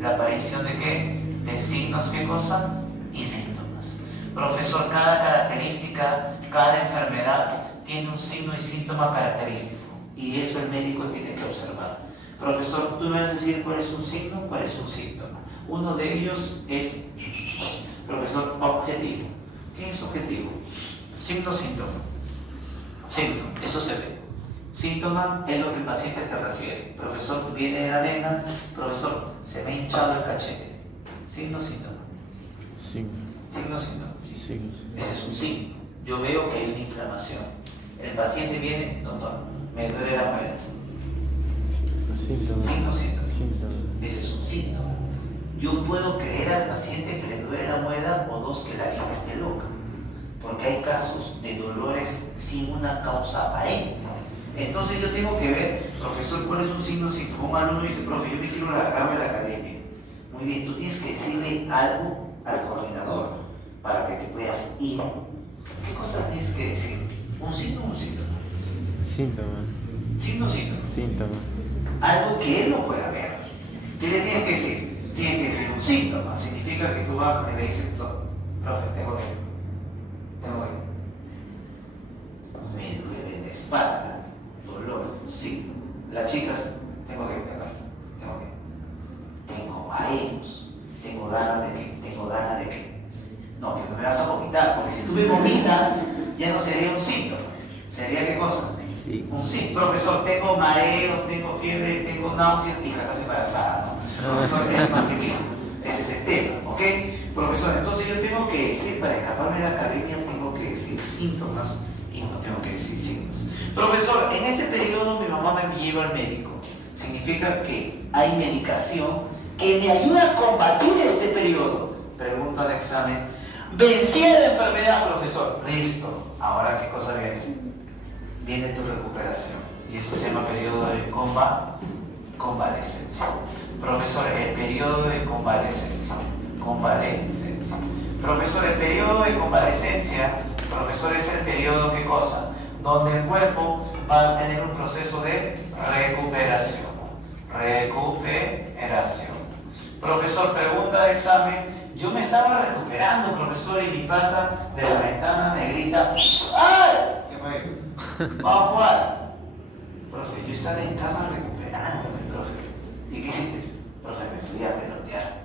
¿La aparición de qué? De signos, ¿qué cosa? Y síntomas. Profesor, cada característica, cada enfermedad tiene un signo y síntoma característico, y eso el médico tiene que observar. Profesor, tú me vas a decir cuál es un signo, cuál es un síntoma. Uno de ellos es, profesor, objetivo. ¿Qué es objetivo? Signo, síntoma. Signo, eso se ve. Síntoma es lo que el paciente te refiere. Profesor, viene la arena, profesor, se me ha hinchado el cachete. Signo, síntoma. Sí. Signo, síntoma. Sí. Ese es un signo. Yo veo que hay una inflamación. El paciente viene, doctor, me duele la muela. Síntomas. Signo, síntoma. Síntomas. Ese es un síntoma. Yo puedo creer al paciente que le duele la muela o dos, que la vieja esté loca. Porque hay casos de dolores sin una causa aparente. Entonces yo tengo que ver, profesor, cuál es un signo, síntoma. Un alumno dice, profe, yo me quiero largarme de la academia. Muy bien, tú tienes que decirle algo al coordinador para que te puedas ir. ¿Qué cosa tienes que decir? ¿Un signo o un síntoma? Síntomas. Signo, síntoma. Síntomas. Algo que él no pueda ver. ¿Qué le tienes que decir? Tiene que ser un síntoma. Significa que tú vas y le dices, profe, tengo que me duele la espalda, dolor, signo. Las chicas, tengo mareos, tengo ganas de que. No, que me vas a vomitar, porque si tú me vomitas, ya no sería un síntoma. ¿Sería qué cosa? Sí. Un sí. Profesor, tengo mareos, tengo fiebre, tengo náuseas, mi hija está embarazada, ¿no? Profesor, es más que bien. Ese es el tema, ¿ok? Profesor, entonces yo tengo que decir, para escaparme de la academia, tengo que decir síntomas y no tengo que decir signos. Profesor, en este periodo mi mamá me lleva al médico. Significa que hay medicación que me ayuda a combatir este periodo. Pregunta de examen. Vencí la enfermedad, profesor. Listo. Ahora, ¿qué cosa viene? Viene tu recuperación. Y eso se llama periodo de convalescencia. Profesor, el periodo de convalescencia. Profesor, el periodo de convalescencia, profesor, es el periodo, ¿qué cosa? Donde el cuerpo va a tener un proceso de recuperación. Profesor, pregunta de examen. Yo me estaba recuperando, profesor, y mi pata de la ventana me grita, ¡ay! ¿Qué fue? Vamos a jugar. Profe, yo estaba en cama recuperándome, profe. ¿Y qué hiciste? Profe, me fui a pelotear.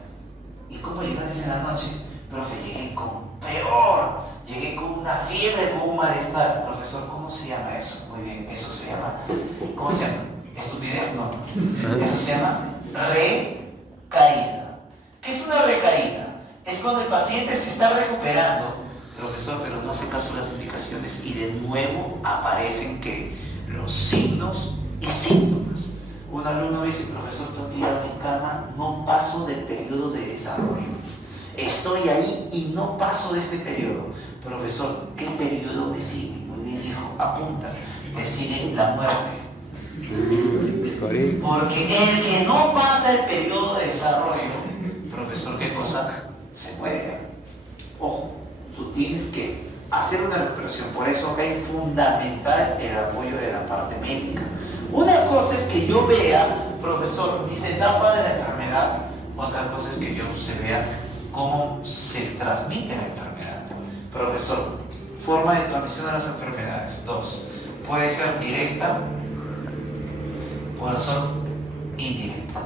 ¿Y cómo llegaste en la noche? Profe, llegué con peor, llegué con una fiebre, con un malestar. Profesor, ¿cómo se llama eso? Muy bien, eso se llama, ¿cómo se llama? ¿Estupidez? No. Eso se llama recaída. ¿Qué es una recaída? Es cuando el paciente se está recuperando, profesor, pero no hace caso a las indicaciones y de nuevo aparecen ¿qué? Los signos y síntomas. Un alumno dice, profesor, estoy tirado en cama, no paso del periodo de desarrollo. Estoy ahí y no paso de este periodo. Profesor, ¿qué periodo me sigue? Muy bien, hijo, apunta. Te sigue la muerte. Porque el que no pasa el periodo de desarrollo, profesor, ¿qué cosa? Se muere. Ojo, tú tienes que hacer una recuperación. Por eso es fundamental el apoyo de la parte médica. Una cosa es que yo vea, profesor, mis etapas de la enfermedad. Otra cosa es que yo se vea cómo se transmite la enfermedad. Profesor, forma de transmisión de las enfermedades. 2. Puede ser directa, puede ser indirecta.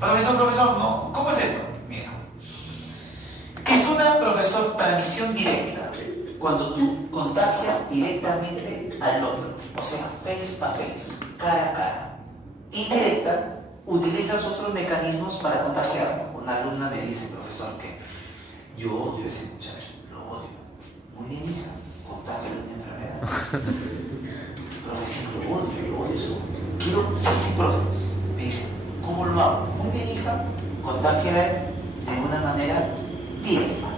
Profesor, no. ¿Cómo es esto? Mira. ¿Qué es una, profesor, transmisión directa? Cuando tú contagias directamente al otro. O sea, face a face, cara a cara. Indirecta, utilizas otros mecanismos para contagiar. Una alumna me dice, profesor, que yo odio a ese muchacho, lo odio. Muy bien, hija, contagia una enfermedad. Profesor, lo odio, quiero, sí, profe. Me dice, ¿cómo lo hago? Muy bien, hija, contágiala de una manera directa.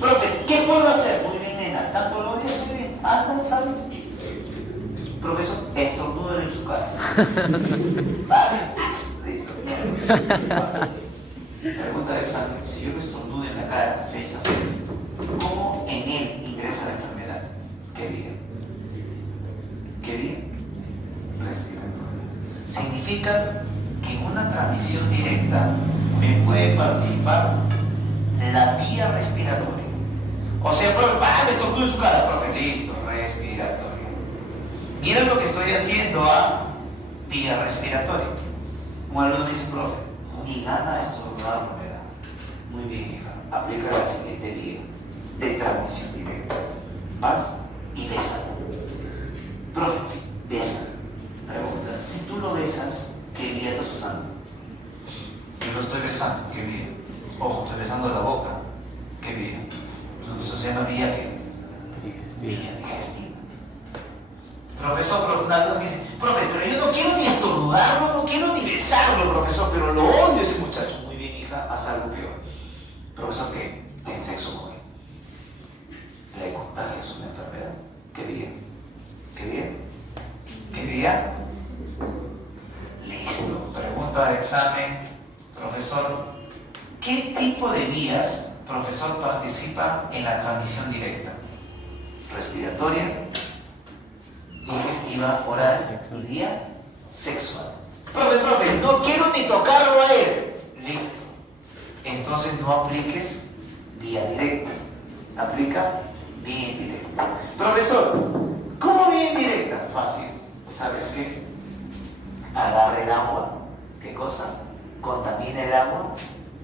Profe, ¿qué puedo hacer? Muy bien, nena, tanto lo odias, muy bien, anda, ¿sabes? Profesor, estornudo en su cara. Vale, listo. Pregunta de examen, si yo lo estornudo en la cara, face a face, ¿cómo en él ingresa la enfermedad? ¿Qué día? ¿Qué día? Respiratoria. Significa que en una transmisión directa me puede participar la vía respiratoria. O sea, profe, estornudo en su cara, profe, listo, respiratoria. Mira lo que estoy haciendo a vía respiratoria. Un alumno me dice, profe, ni gana de estornudar no me da. Muy bien, hija, aplica la siguiente vía de transmisión directa. Vas y besas. Profe, besa. Pregunta, si tú lo besas, ¿qué vía estás usando? Yo lo estoy besando, ¿qué vía? Ojo, estoy besando la boca, ¿qué vía? Entonces, o sea, una vía que vía digestiva. Profesor, pero me dice, profe, pero yo no quiero ni estornudarlo, no quiero ni besarlo, profesor, pero lo odio ese muchacho. Muy bien, hija, haz algo peor. Profesor, ¿qué? Ten sexo con él. Le contagias una enfermedad. ¿Qué vía? ¿Qué vía? ¿Qué vía? Listo. Pregunta de examen. Profesor, ¿qué tipo de vías, profesor, participa en la transmisión directa? Respiratoria, digestiva, oral y vía sexual. Profe, no quiero ni tocarlo a él. Listo. Entonces no apliques vía directa. Aplica vía indirecta. Profesor, ¿cómo vía indirecta? Fácil. ¿Sabes qué? Agarre el agua. ¿Qué cosa? Contamina el agua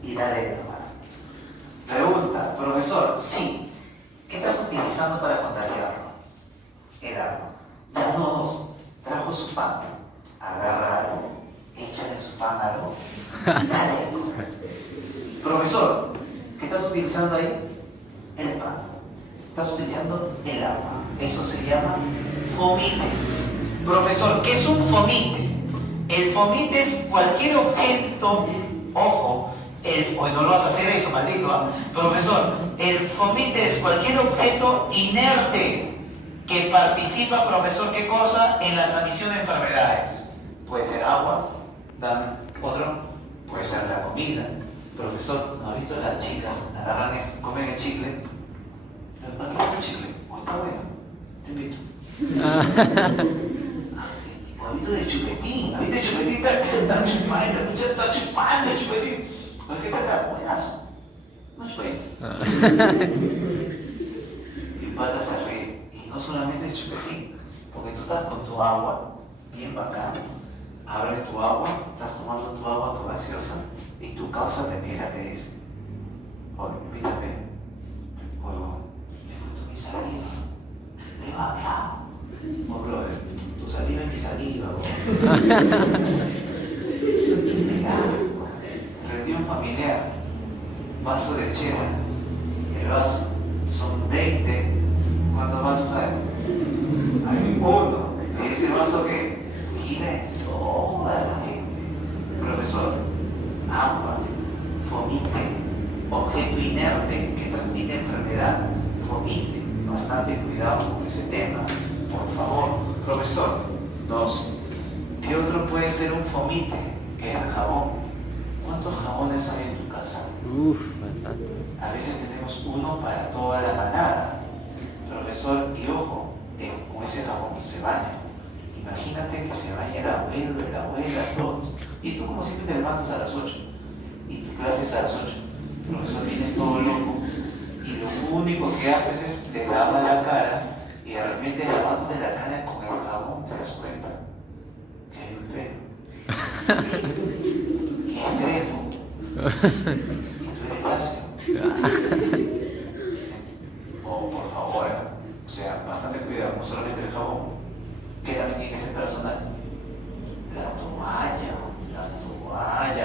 y dale de tomar. Pregunta, profesor, sí. ¿Qué estás utilizando para contagiarlo? El agua. Ya no dos. Trajo su pan. Agarra algo. Échale su pan algo. Y dale de tomar. Profesor, ¿qué estás utilizando ahí? El pan. Estás utilizando el agua. Eso se llama fomite. Profesor, ¿qué es un fomite? El fomite es cualquier objeto, ojo, hoy no lo vas a hacer eso, maldito, ¿eh? Profesor, el fomite es cualquier objeto inerte que participa, profesor, ¿qué cosa? En la transmisión de enfermedades. Puede ser agua, dame otro, puede ser la comida. Profesor, ¿no ha visto las chicas? Agarran esto, comen el chicle. ¿Para qué comen el chicle? Oh, está bueno, te invito. Habito de chupetín, está chupando el chupetín. ¿Por qué está buenazo? No chupetín. Y pata se ríe. Y no solamente el chupetín, porque tú estás con tu agua, bien bacán. Abres tu agua, estás tomando tu agua, tu gaseosa, y tu causa te mira, te dice, oye, invítame saliva. Le va miau. No, brother, tu saliva es mi saliva, bro. Reunión familiar, vaso de chela, el vaso, son 20, ¿cuántos vasos hay? Hay uno, ese vaso que gira en toda la gente. Profesor, agua, fomite, objeto inerte que transmite enfermedad, fomite, bastante cuidado con ese tema, por favor. Profesor, 2. ¿Qué otro puede ser un fomite? El jabón. ¿Cuántos jabones hay en tu casa? Bastante. A veces tenemos uno para toda la manada. Profesor, y ojo, con ese jabón se baña. Imagínate que se baña el abuelo, la abuela, todos. Y tú como siempre te levantas a las 8. Y tu clase es a las 8. Profesor, vienes todo loco. Y lo único que haces es te lavas la cara y de repente lavándote la cara con el jabón te das cuenta que hay un pelo. Y el grefo. Y tu espacio. Oh, por favor. O sea, bastante cuidado, no solamente el jabón. ¿Qué también tiene que ser personal? La toalla.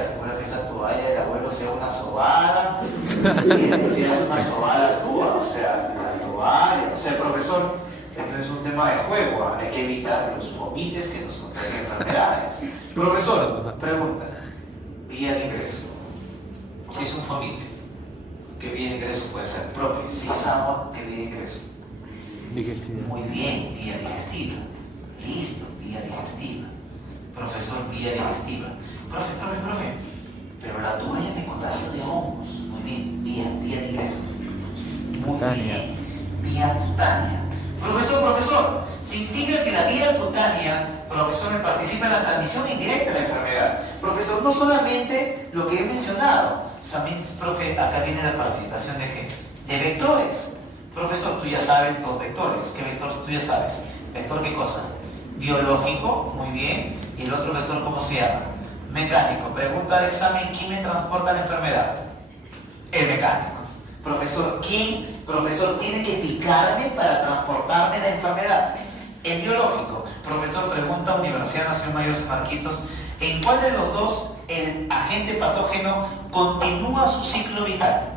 Recuerda que esa toalla del abuelo sea una sobada. Y le das una sobada tua, o sea, la toalla. O sea, profesor, esto es un tema de juego, hay que evitar los vomites que nos contraen enfermedades. Profesor, pregunta, vía de ingreso. Si es un vomite, ¿qué vía de ingreso puede ser? Profe, si es agua, ¿qué vía de ingreso? Digestiva. Muy bien, vía digestiva. Listo, vía digestiva. Profesor, vía digestiva. Profe, pero la toalla me contagió de hongos. Muy bien, vía de ingreso. Muy bien, vía cutánea. Profesor, significa que la vía cutánea, profesor, participa en la transmisión indirecta de la enfermedad. Profesor, no solamente lo que he mencionado, también, profe, acá viene la participación de qué? De vectores. Profesor, tú ya sabes los vectores. ¿Qué vector tú ya sabes? ¿Vector qué cosa? Biológico, muy bien. ¿Y el otro vector cómo se llama? Mecánico. Pregunta de examen, ¿quién me transporta la enfermedad? El mecánico. Profesor, ¿quién? Profesor, tiene que picarme para transportarme la enfermedad. El biológico. Profesor, pregunta Universidad Nacional Mayor San Marquitos, ¿en cuál de los dos el agente patógeno continúa su ciclo vital?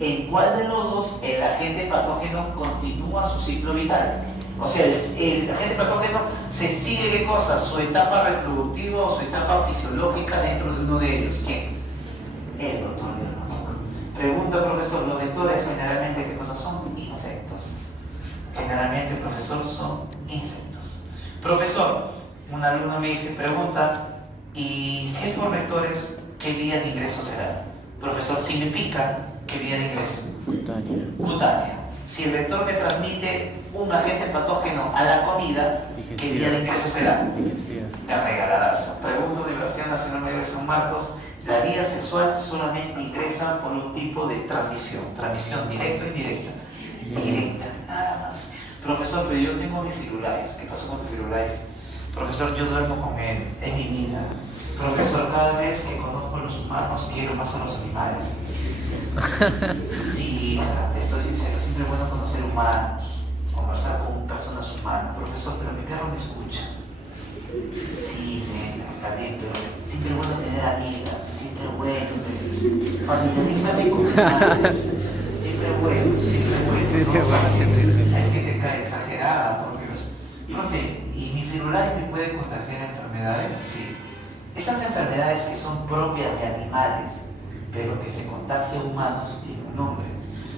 ¿En cuál de los dos el agente patógeno continúa su ciclo vital? O sea, el agente patógeno se sigue ¿qué cosa? Su etapa reproductiva o su etapa fisiológica dentro de uno de ellos. ¿Quién? El doctor biológico. Pregunta, profesor, los vectores generalmente ¿qué cosas son? Insectos. Generalmente, profesor, son insectos. Profesor, un alumno me dice, pregunta, ¿y si es por vectores, qué vía de ingreso será? Profesor, si me pica, ¿qué vía de ingreso? Cutánea. Si el vector me transmite un agente patógeno a la comida, ¿qué vía de ingreso será? Digestiva. Te regalarás. Pregunta Universidad Nacional Mayor de San Marcos, la vía sexual solamente ingresa por un tipo de transmisión directa o indirecta. Directa, nada más. Profesor, pero yo tengo mi firulais. ¿Qué pasó con tu firulais? Profesor, yo duermo con él, es mi vida. Profesor, cada vez que conozco a los humanos, quiero más a los animales. Sí, te soy sincero, siempre es bueno conocer humanos, conversar con personas humanas. Profesor, pero mi perro me escucha. Sí, nena, está bien, pero siempre es bueno tener amigas, siempre es bueno, familiarízate con humanos. Siempre es bueno, hay gente que cae exagerada, porque y mi firulais me puede contagiar enfermedades, sí. Esas enfermedades que son propias de animales, pero que se contagian a humanos, tienen un nombre.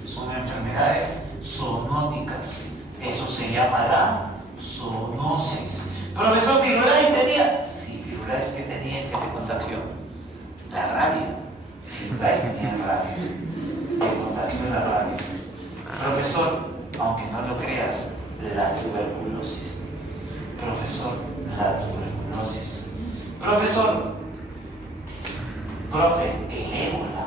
Son enfermedades zoonóticas. Eso se llama la zoonosis. Profesor, ¿firulais tenía? Sí, firulais que tenía que te contagió. La rabia. Firulais tenía rabia. Me contagió la rabia. Profesor, aunque no lo creas, la tuberculosis. Profesor, la tuberculosis. Profesor, profe, el ébola.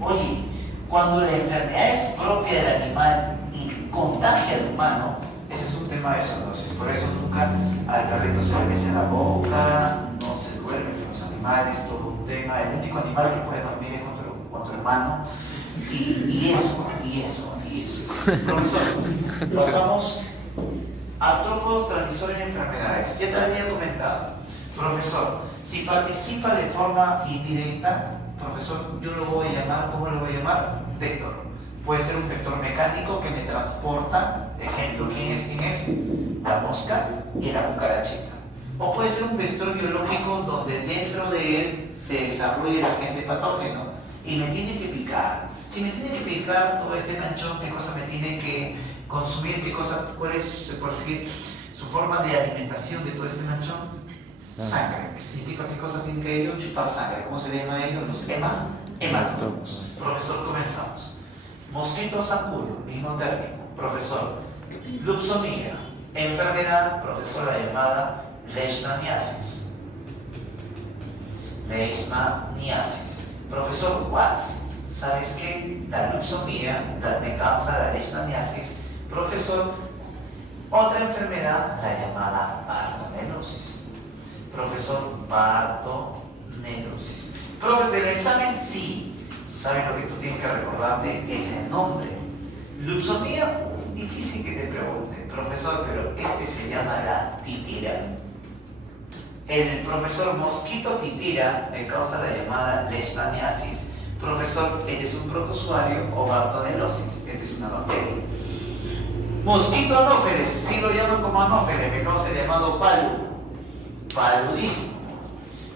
Oye, cuando la enfermedad es propia del animal y contagia al humano, ese es un tema de zoonosis. Por eso nunca al perrito se le besa la boca, no se duerme con los animales, todo un tema. El único animal que puede dormir es con tu hermano. Y eso. aquí. Profesor, pasamos a artrópodos transmisores de enfermedades. Ya te lo había comentado. Profesor, si participa de forma indirecta, profesor, yo lo voy a llamar, ¿cómo lo voy a llamar? Vector. Puede ser un vector mecánico que me transporta, ejemplo, ¿quién es? La mosca y la cucarachita. O puede ser un vector biológico donde dentro de él se desarrolla el agente patógeno y me tiene que picar. Si me tiene que picar todo este manchón, ¿qué cosa me tiene que consumir? ¿Qué cosa, cuál es, se puede decir, su forma de alimentación de todo este manchón? Sangre. ¿Qué significa qué cosa tiene que ellos? Chupar sangre. ¿Cómo se le llama a ellos? Los hematótomos. Profesor, comenzamos. Mosquito zancudo, mismo término. Profesor, luxomía. Enfermedad, profesor, la llamada leishmaniasis. Leishmaniasis. Profesor Watts, ¿sabes qué? La luxomía me causa la leishmaniasis. Profesor, otra enfermedad, la llamada bartonellosis. Profesor, bartonellosis. Profe, del examen, sí. ¿Sabes lo que tú tienes que recordarte? Es el nombre. Luxomía, difícil que te pregunte. Profesor, pero este se llama la titira. El profesor mosquito titira me causa la llamada leishmaniasis. Profesor, ¿eres un protozoario o bartonellosis? Esta es una bacteria. Mosquito anófeles, sí lo llaman como anófeles, me causa el llamado paludismo.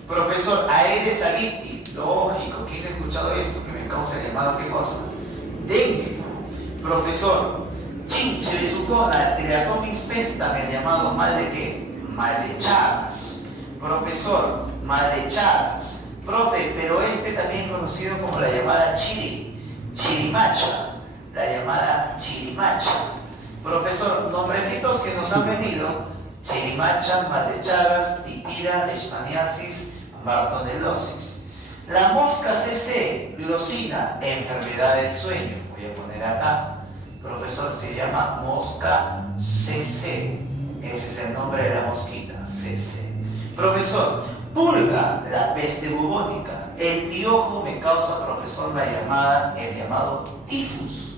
Profesor, Aedes aegypti, lógico, ¿quién ha escuchado esto que me causa el llamado qué cosa? Dengue. Profesor, Chinche de Sutona, Triatomis pestam, el llamado mal de qué? Mal de Chagas. Profesor, mal de Chagas. Profe, pero este también conocido como la llamada chirimacha, la llamada chirimacha. Profesor, nombrecitos que nos han venido: chirimacha, mal de Chagas, titira, leishmaniasis, bartonellosis. La mosca CC, glosina, enfermedad del sueño. Voy a poner acá. Profesor, se llama mosca CC. Ese es el nombre de la mosquita, CC. Profesor, pulga, la peste bubónica. El piojo me causa, profesor, el llamado tifus.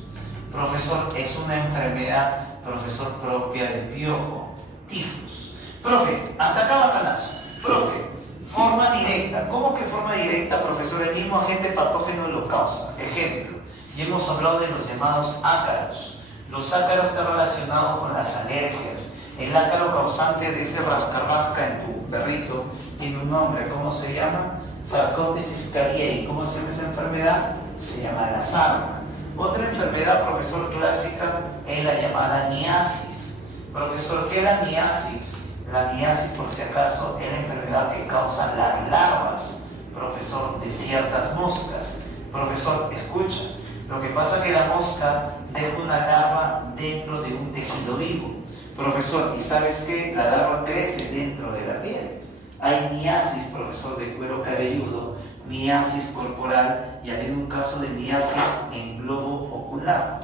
Profesor, es una enfermedad, profesor, propia del piojo, tifus. Profe, hasta acá bacanazo. Profe, forma directa. ¿Cómo que forma directa, profesor? El mismo agente patógeno lo causa. Ejemplo, ya hemos hablado de los llamados ácaros. Los ácaros están relacionados con las alergias. El ácaro causante de este rascarrasca en tu perrito tiene un nombre. ¿Cómo se llama? Sarcoides cariei. ¿Cómo se llama esa enfermedad? Se llama la sarna. Otra enfermedad, profesor, clásica es la llamada miasis. Profesor, ¿qué es la miasis? La miasis, por si acaso, es la enfermedad que causan las larvas, profesor, de ciertas moscas. Profesor, escucha, lo que pasa es que la mosca deja una larva dentro de un tejido vivo. Profesor, ¿y sabes qué? La larva crece dentro de la piel. Hay miasis, profesor, de cuero cabelludo, miasis corporal, y hay un caso de miasis en globo ocular.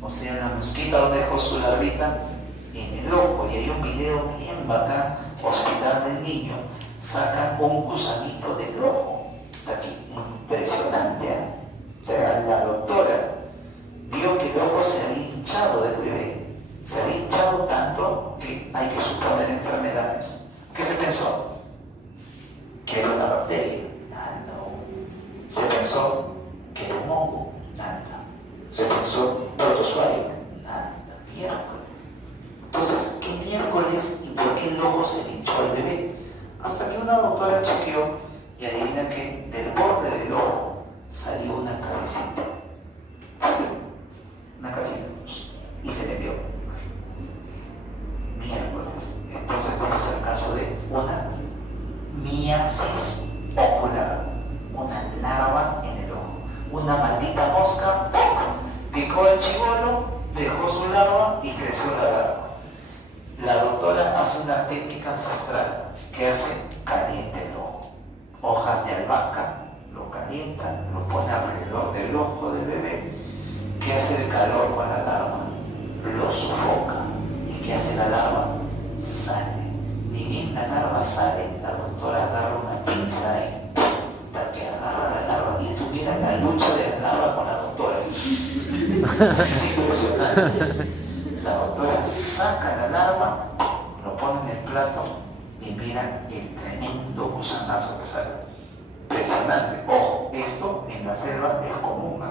O sea, la mosquita donde dejó su larvita en el ojo, y hay un video bien bacán, Hospital del Niño, sacan un gusanito del ojo. Está aquí, impresionante, ¿eh? O sea, la doctora vio que el ojo se había hinchado del bebé. Se había hinchado tanto que hay que suponer enfermedades. ¿Qué se pensó? Que era una bacteria. No. Se pensó que era un hongo. Nada. Se pensó protozoario. Nada. Miércoles. Entonces, ¿qué miércoles y por qué el ojo se le hinchó al bebé? Hasta que una doctora chequeó y adivina que del borde del ojo salió una cabecita. Una cabecita. Y se le vio. Miércoles. Entonces vamos al caso de una miasis ocular. Una larva en el ojo. Una maldita mosca picó al chibolo, dejó su larva y creció la larva. La doctora hace una técnica ancestral que hace caliente el ojo. Hojas de albahaca, lo calientan, lo pone alrededor del ojo del bebé, que hace el calor con la larva, lo sofoca. ¿Y qué hace la larva? Sale. Ni bien la larva sale, la doctora agarra una pinza y que agarra la larva y tuviera la lucha de la larva con la doctora. Es impresionante. La doctora saca la larva, lo pone en el plato y mira el tremendo gusanazo que sale. Impresionante. Ojo, esto en la selva es común,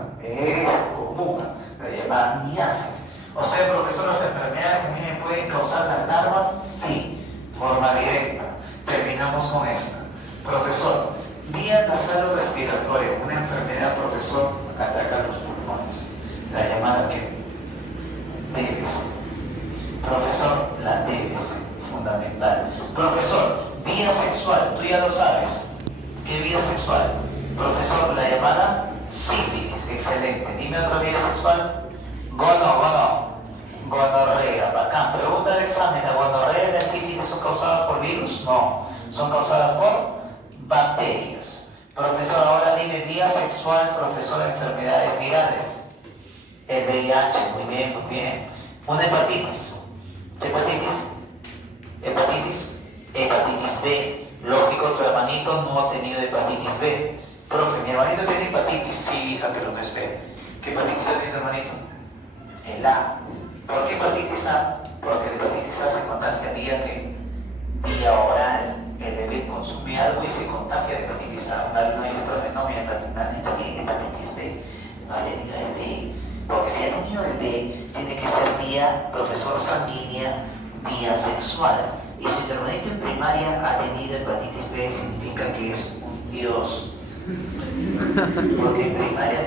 la llamada miasis. O sea, profesor, las enfermedades también pueden causar las larvas, sí, forma directa. Terminamos con esta. Profesor, vía nasal o respiratoria, una enfermedad, profesor, ataca los pulmones. La llamada que TBC. Profesor, la TBC, fundamental. Profesor, vía sexual, tú ya lo sabes. ¿Qué vía sexual? Profesor, la llamada sífilis, excelente. Dime otra vía sexual. Gonorrea, bacán. Pregunta del examen, ¿la gonorrea y la sífilis son causadas por virus? No, son causadas por bacterias. Profesor, ahora dime vía sexual, profesor, enfermedades virales. El VIH, muy bien, muy bien. Una hepatitis. Hepatitis B. Lógico, tu hermanito no ha tenido hepatitis B. Profe, mi hermanito tiene hepatitis, sí, hija, pero no es B. ¿Qué hepatitis ha tenido tu hermanito? El A. ¿Por qué hepatitis A? Porque la hepatitis A se contagia vía oral. El bebé consume algo y se contagia de hepatitis A. Un alumno dice, profe, no, mi hermanito tiene hepatitis B. No le diga el B. Porque si ha tenido el B, tiene que ser vía, profesor, sanguínea, vía sexual. Y si tu hermanito en primaria ha tenido hepatitis B, significa que es un dios. Porque en primaria